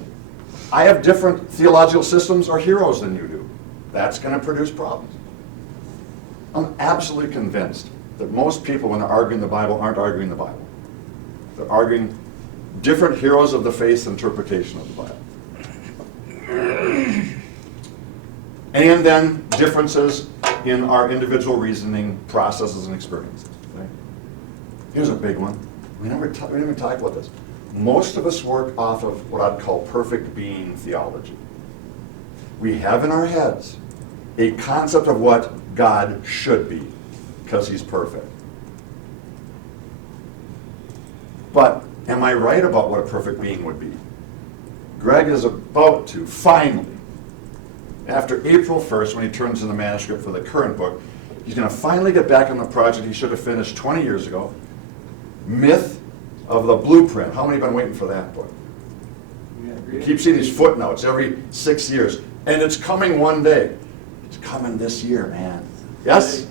I have different theological systems or heroes than you do. That's going to produce problems. I'm absolutely convinced that most people, when they're arguing the Bible, aren't arguing the Bible. They're arguing different heroes of the faith interpretation of the Bible. And then differences in our individual reasoning processes and experiences. Right? Here's a big one. We never even talk about this. Most of us work off of what I'd call perfect being theology. We have in our heads a concept of what God should be, because he's perfect. But am I right about what a perfect being would be? Greg is about to, finally, after April 1st, when he turns in the manuscript for the current book, he's going to finally get back on the project he should have finished 20 years ago. Myth of the Blueprint. How many have been waiting for that book? You keep seeing these footnotes every 6 years. And it's coming one day. It's coming this year, man. Yes?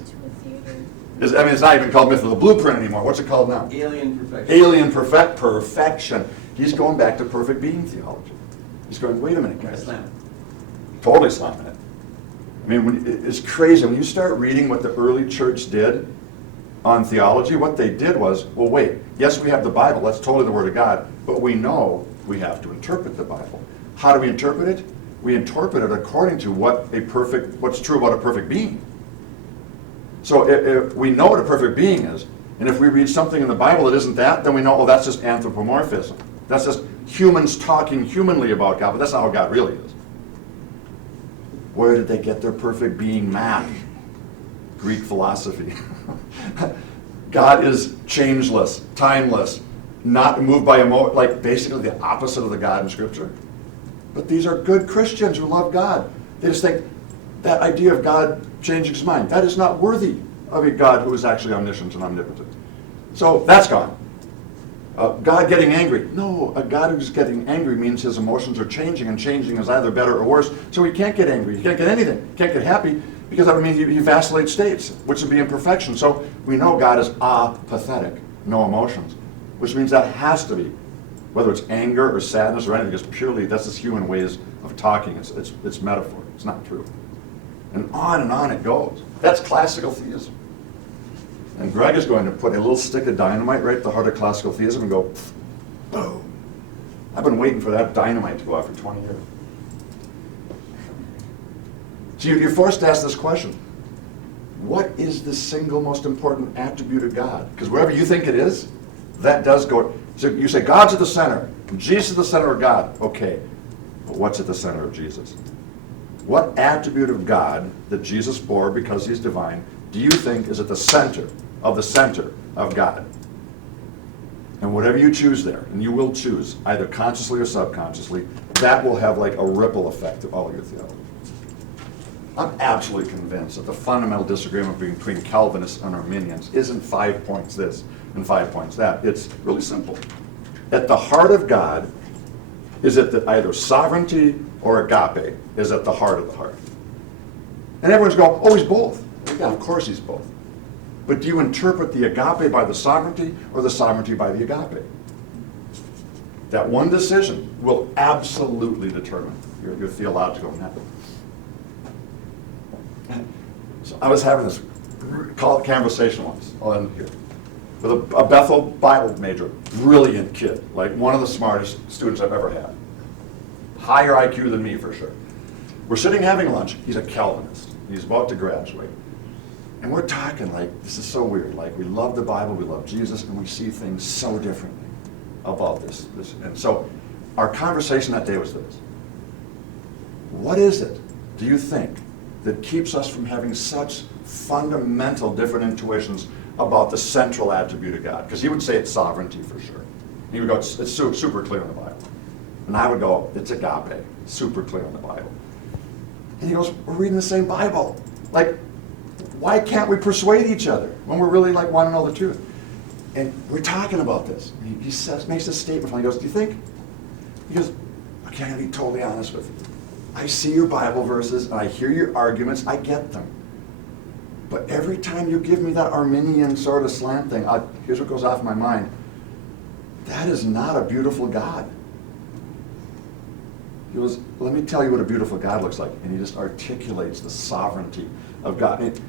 It's not even called Myth of the Blueprint anymore. What's it called now? Alien perfection. Alien perfection. He's going back to perfect being theology. He's going, wait a minute, guys. Slam. Totally slamming it. I mean, it's crazy. When you start reading what the early church did on theology, what they did was, well, wait, yes, we have the Bible. That's totally the Word of God. But we know we have to interpret the Bible. How do we interpret it? We interpret it according to what's true about a perfect being. So if we know what a perfect being is, and if we read something in the Bible that isn't that, then we know, oh, that's just anthropomorphism. That's just humans talking humanly about God, but that's not how God really is. Where did they get their perfect being map? Greek philosophy. God is changeless, timeless, not moved by emotion, like basically the opposite of the God in Scripture. But these are good Christians who love God. They just think that idea of God changing his mind, that is not worthy of a God who is actually omniscient and omnipotent. So that's gone. God getting angry. No, a God who's getting angry means his emotions are changing, and changing is either better or worse. So he can't get angry. He can't get anything. He can't get happy, because that would mean he vacillates states, which would be imperfection. So we know God is apathetic, no emotions, which means that has to be, whether it's anger or sadness or anything, just purely, that's just human ways of talking. It's metaphor. It's not true. And on it goes. That's classical theism. And Greg is going to put a little stick of dynamite right at the heart of classical theism and go, boom. I've been waiting for that dynamite to go off for 20 years. So you're forced to ask this question. What is the single most important attribute of God? Because wherever you think it is, that does go. So you say God's at the center, Jesus is the center of God. Okay, but what's at the center of Jesus? What attribute of God that Jesus bore because he's divine do you think is at the center of God? And whatever you choose there, and you will choose, either consciously or subconsciously, that will have like a ripple effect to all of your theology. I'm absolutely convinced that the fundamental disagreement between Calvinists and Arminians isn't 5 points this and 5 points that. It's really simple. At the heart of God is it that either sovereignty or agape is at the heart of the heart. And everyone's going, oh, he's both. Yeah, of course he's both. But do you interpret the agape by the sovereignty or the sovereignty by the agape? That one decision will absolutely determine your theological method. So I was having this conversation once with a Bethel Bible major, brilliant kid, like one of the smartest students I've ever had. Higher IQ than me for sure. We're sitting having lunch. He's a Calvinist. He's about to graduate. And we're talking like, this is so weird. Like, we love the Bible, we love Jesus, and we see things so differently about this. And so our conversation that day was this. What is it, do you think, that keeps us from having such fundamental different intuitions about the central attribute of God? Because he would say it's sovereignty for sure. He would go, it's super clear in the Bible. And I would go, it's agape, super clear in the Bible. And he goes, we're reading the same Bible. Like, why can't we persuade each other when we're really like want to know the truth? And we're talking about this. And he says, makes a statement. He goes, do you think? He goes, okay, I'm going to be totally honest with you. I see your Bible verses, and I hear your arguments. I get them. But every time you give me that Arminian sort of slant thing, here's what goes off my mind. That is not a beautiful God. He goes, let me tell you what a beautiful God looks like. And he just articulates the sovereignty of God. And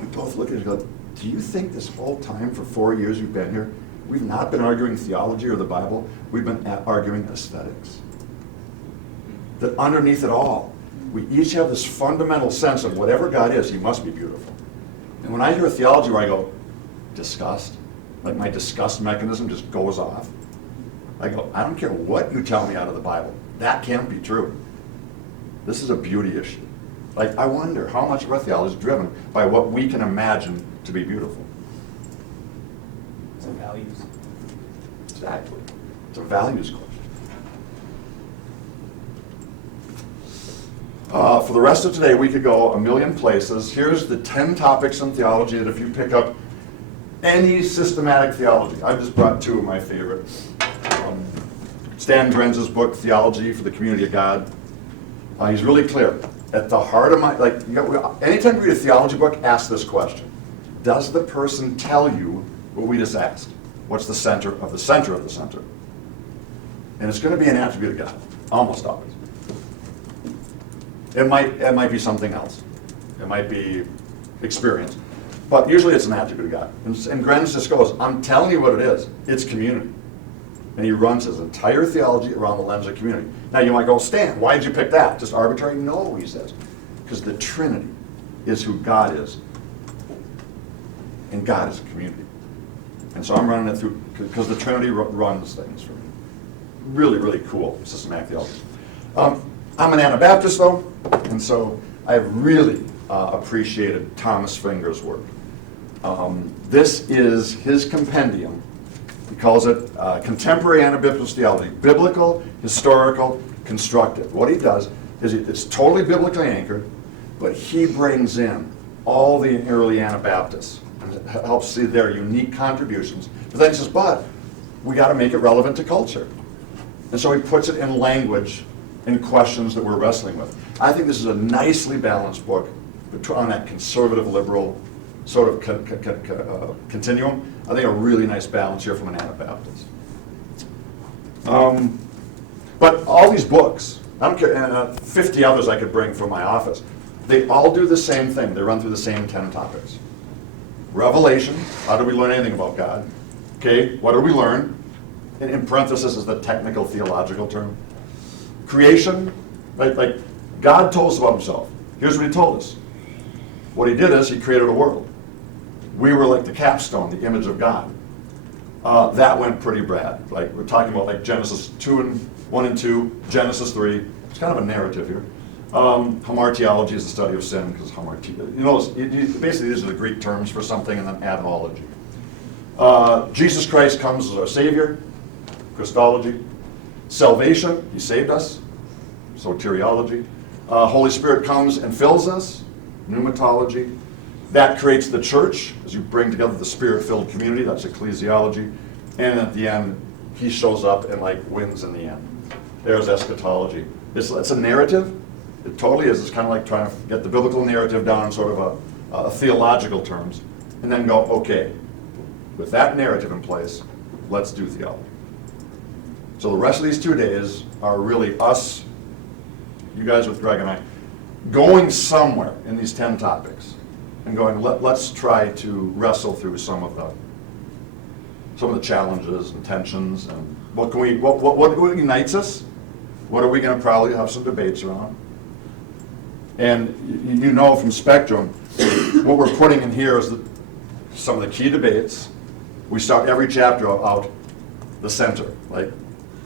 we both look at it and go, do you think this whole time for 4 years you've been here, we've not been arguing theology or the Bible, we've been arguing aesthetics? That underneath it all, we each have this fundamental sense of whatever God is, he must be beautiful. And when I hear a theology where I go, disgust, like my disgust mechanism just goes off, I go, I don't care what you tell me out of the Bible. That can't be true. This is a beauty issue. Like, I wonder how much of our theology is driven by what we can imagine to be beautiful. It's a values. Exactly. It's a values question. For the rest of today, we could go a million places. Here's the 10 topics in theology that if you pick up any systematic theology, I've just brought 2 of my favorite. Stan Grenz's book, Theology for the Community of God. He's really clear. At the heart of my, anytime you read a theology book, ask this question. Does the person tell you what we just asked? What's the center of the center of the center? And it's going to be an attribute of God, almost always. It might be something else. It might be experience. But usually it's an attribute of God. And Grenz just goes, I'm telling you what it is. It's community. And he runs his entire theology around the lens of community. Now you might go, Stan, why did you pick that? Just arbitrary? No, he says. Because the Trinity is who God is. And God is a community. And so I'm running it through, because the Trinity runs things for me. Really, really cool systematic theology. I'm an Anabaptist, though, and so I have really appreciated Thomas Finger's work. This is his compendium. He calls it Contemporary Anabiblical Theology, Biblical, Historical, Constructive. What he does is it's totally biblically anchored, but he brings in all the early Anabaptists and helps see their unique contributions. But then he says, but we got to make it relevant to culture. And so he puts it in language and questions that we're wrestling with. I think this is a nicely balanced book on that conservative liberal sort of continuum. I think a really nice balance here from an Anabaptist. But all these books, I don't care, and 50 others I could bring from my office, they all do the same thing. They run through the same 10 topics. Revelation, how do we learn anything about God? Okay, what do we learn? In parenthesis is the technical theological term. Creation, like God told us about himself. Here's what he told us. What he did is he created a world. We were like the capstone, the image of God. That went pretty bad. Like we're talking about like Genesis 1 and 2, Genesis 3. It's kind of a narrative here. Hamartiology is the study of sin, because basically these are the Greek terms for something, and then adhology. Jesus Christ comes as our Savior, Christology. Salvation, he saved us, soteriology. Holy Spirit comes and fills us, pneumatology. That creates the church, as you bring together the Spirit-filled community, that's ecclesiology. And at the end, he shows up and like wins in the end. There's eschatology. It's a narrative. It totally is. It's kind of like trying to get the biblical narrative down in sort of a theological terms, and then go, okay, with that narrative in place, let's do theology. So the rest of these 2 days are really us, you guys with Greg and I, going somewhere in these 10 topics and going, let's try to wrestle through some of the challenges and tensions, and what unites us? What are we going to probably have some debates around? And you know from Spectrum, what we're putting in here is some of the key debates. We start every chapter out the center, like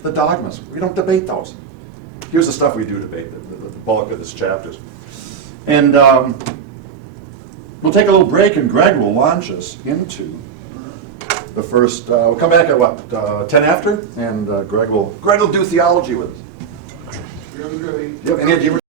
the dogmas. We don't debate those. Here's the stuff we do debate, the bulk of this chapters. And we'll take a little break, and Greg will launch us into the first. We'll come back at what, 10 after, and Greg will do theology with us. Do you have any idea?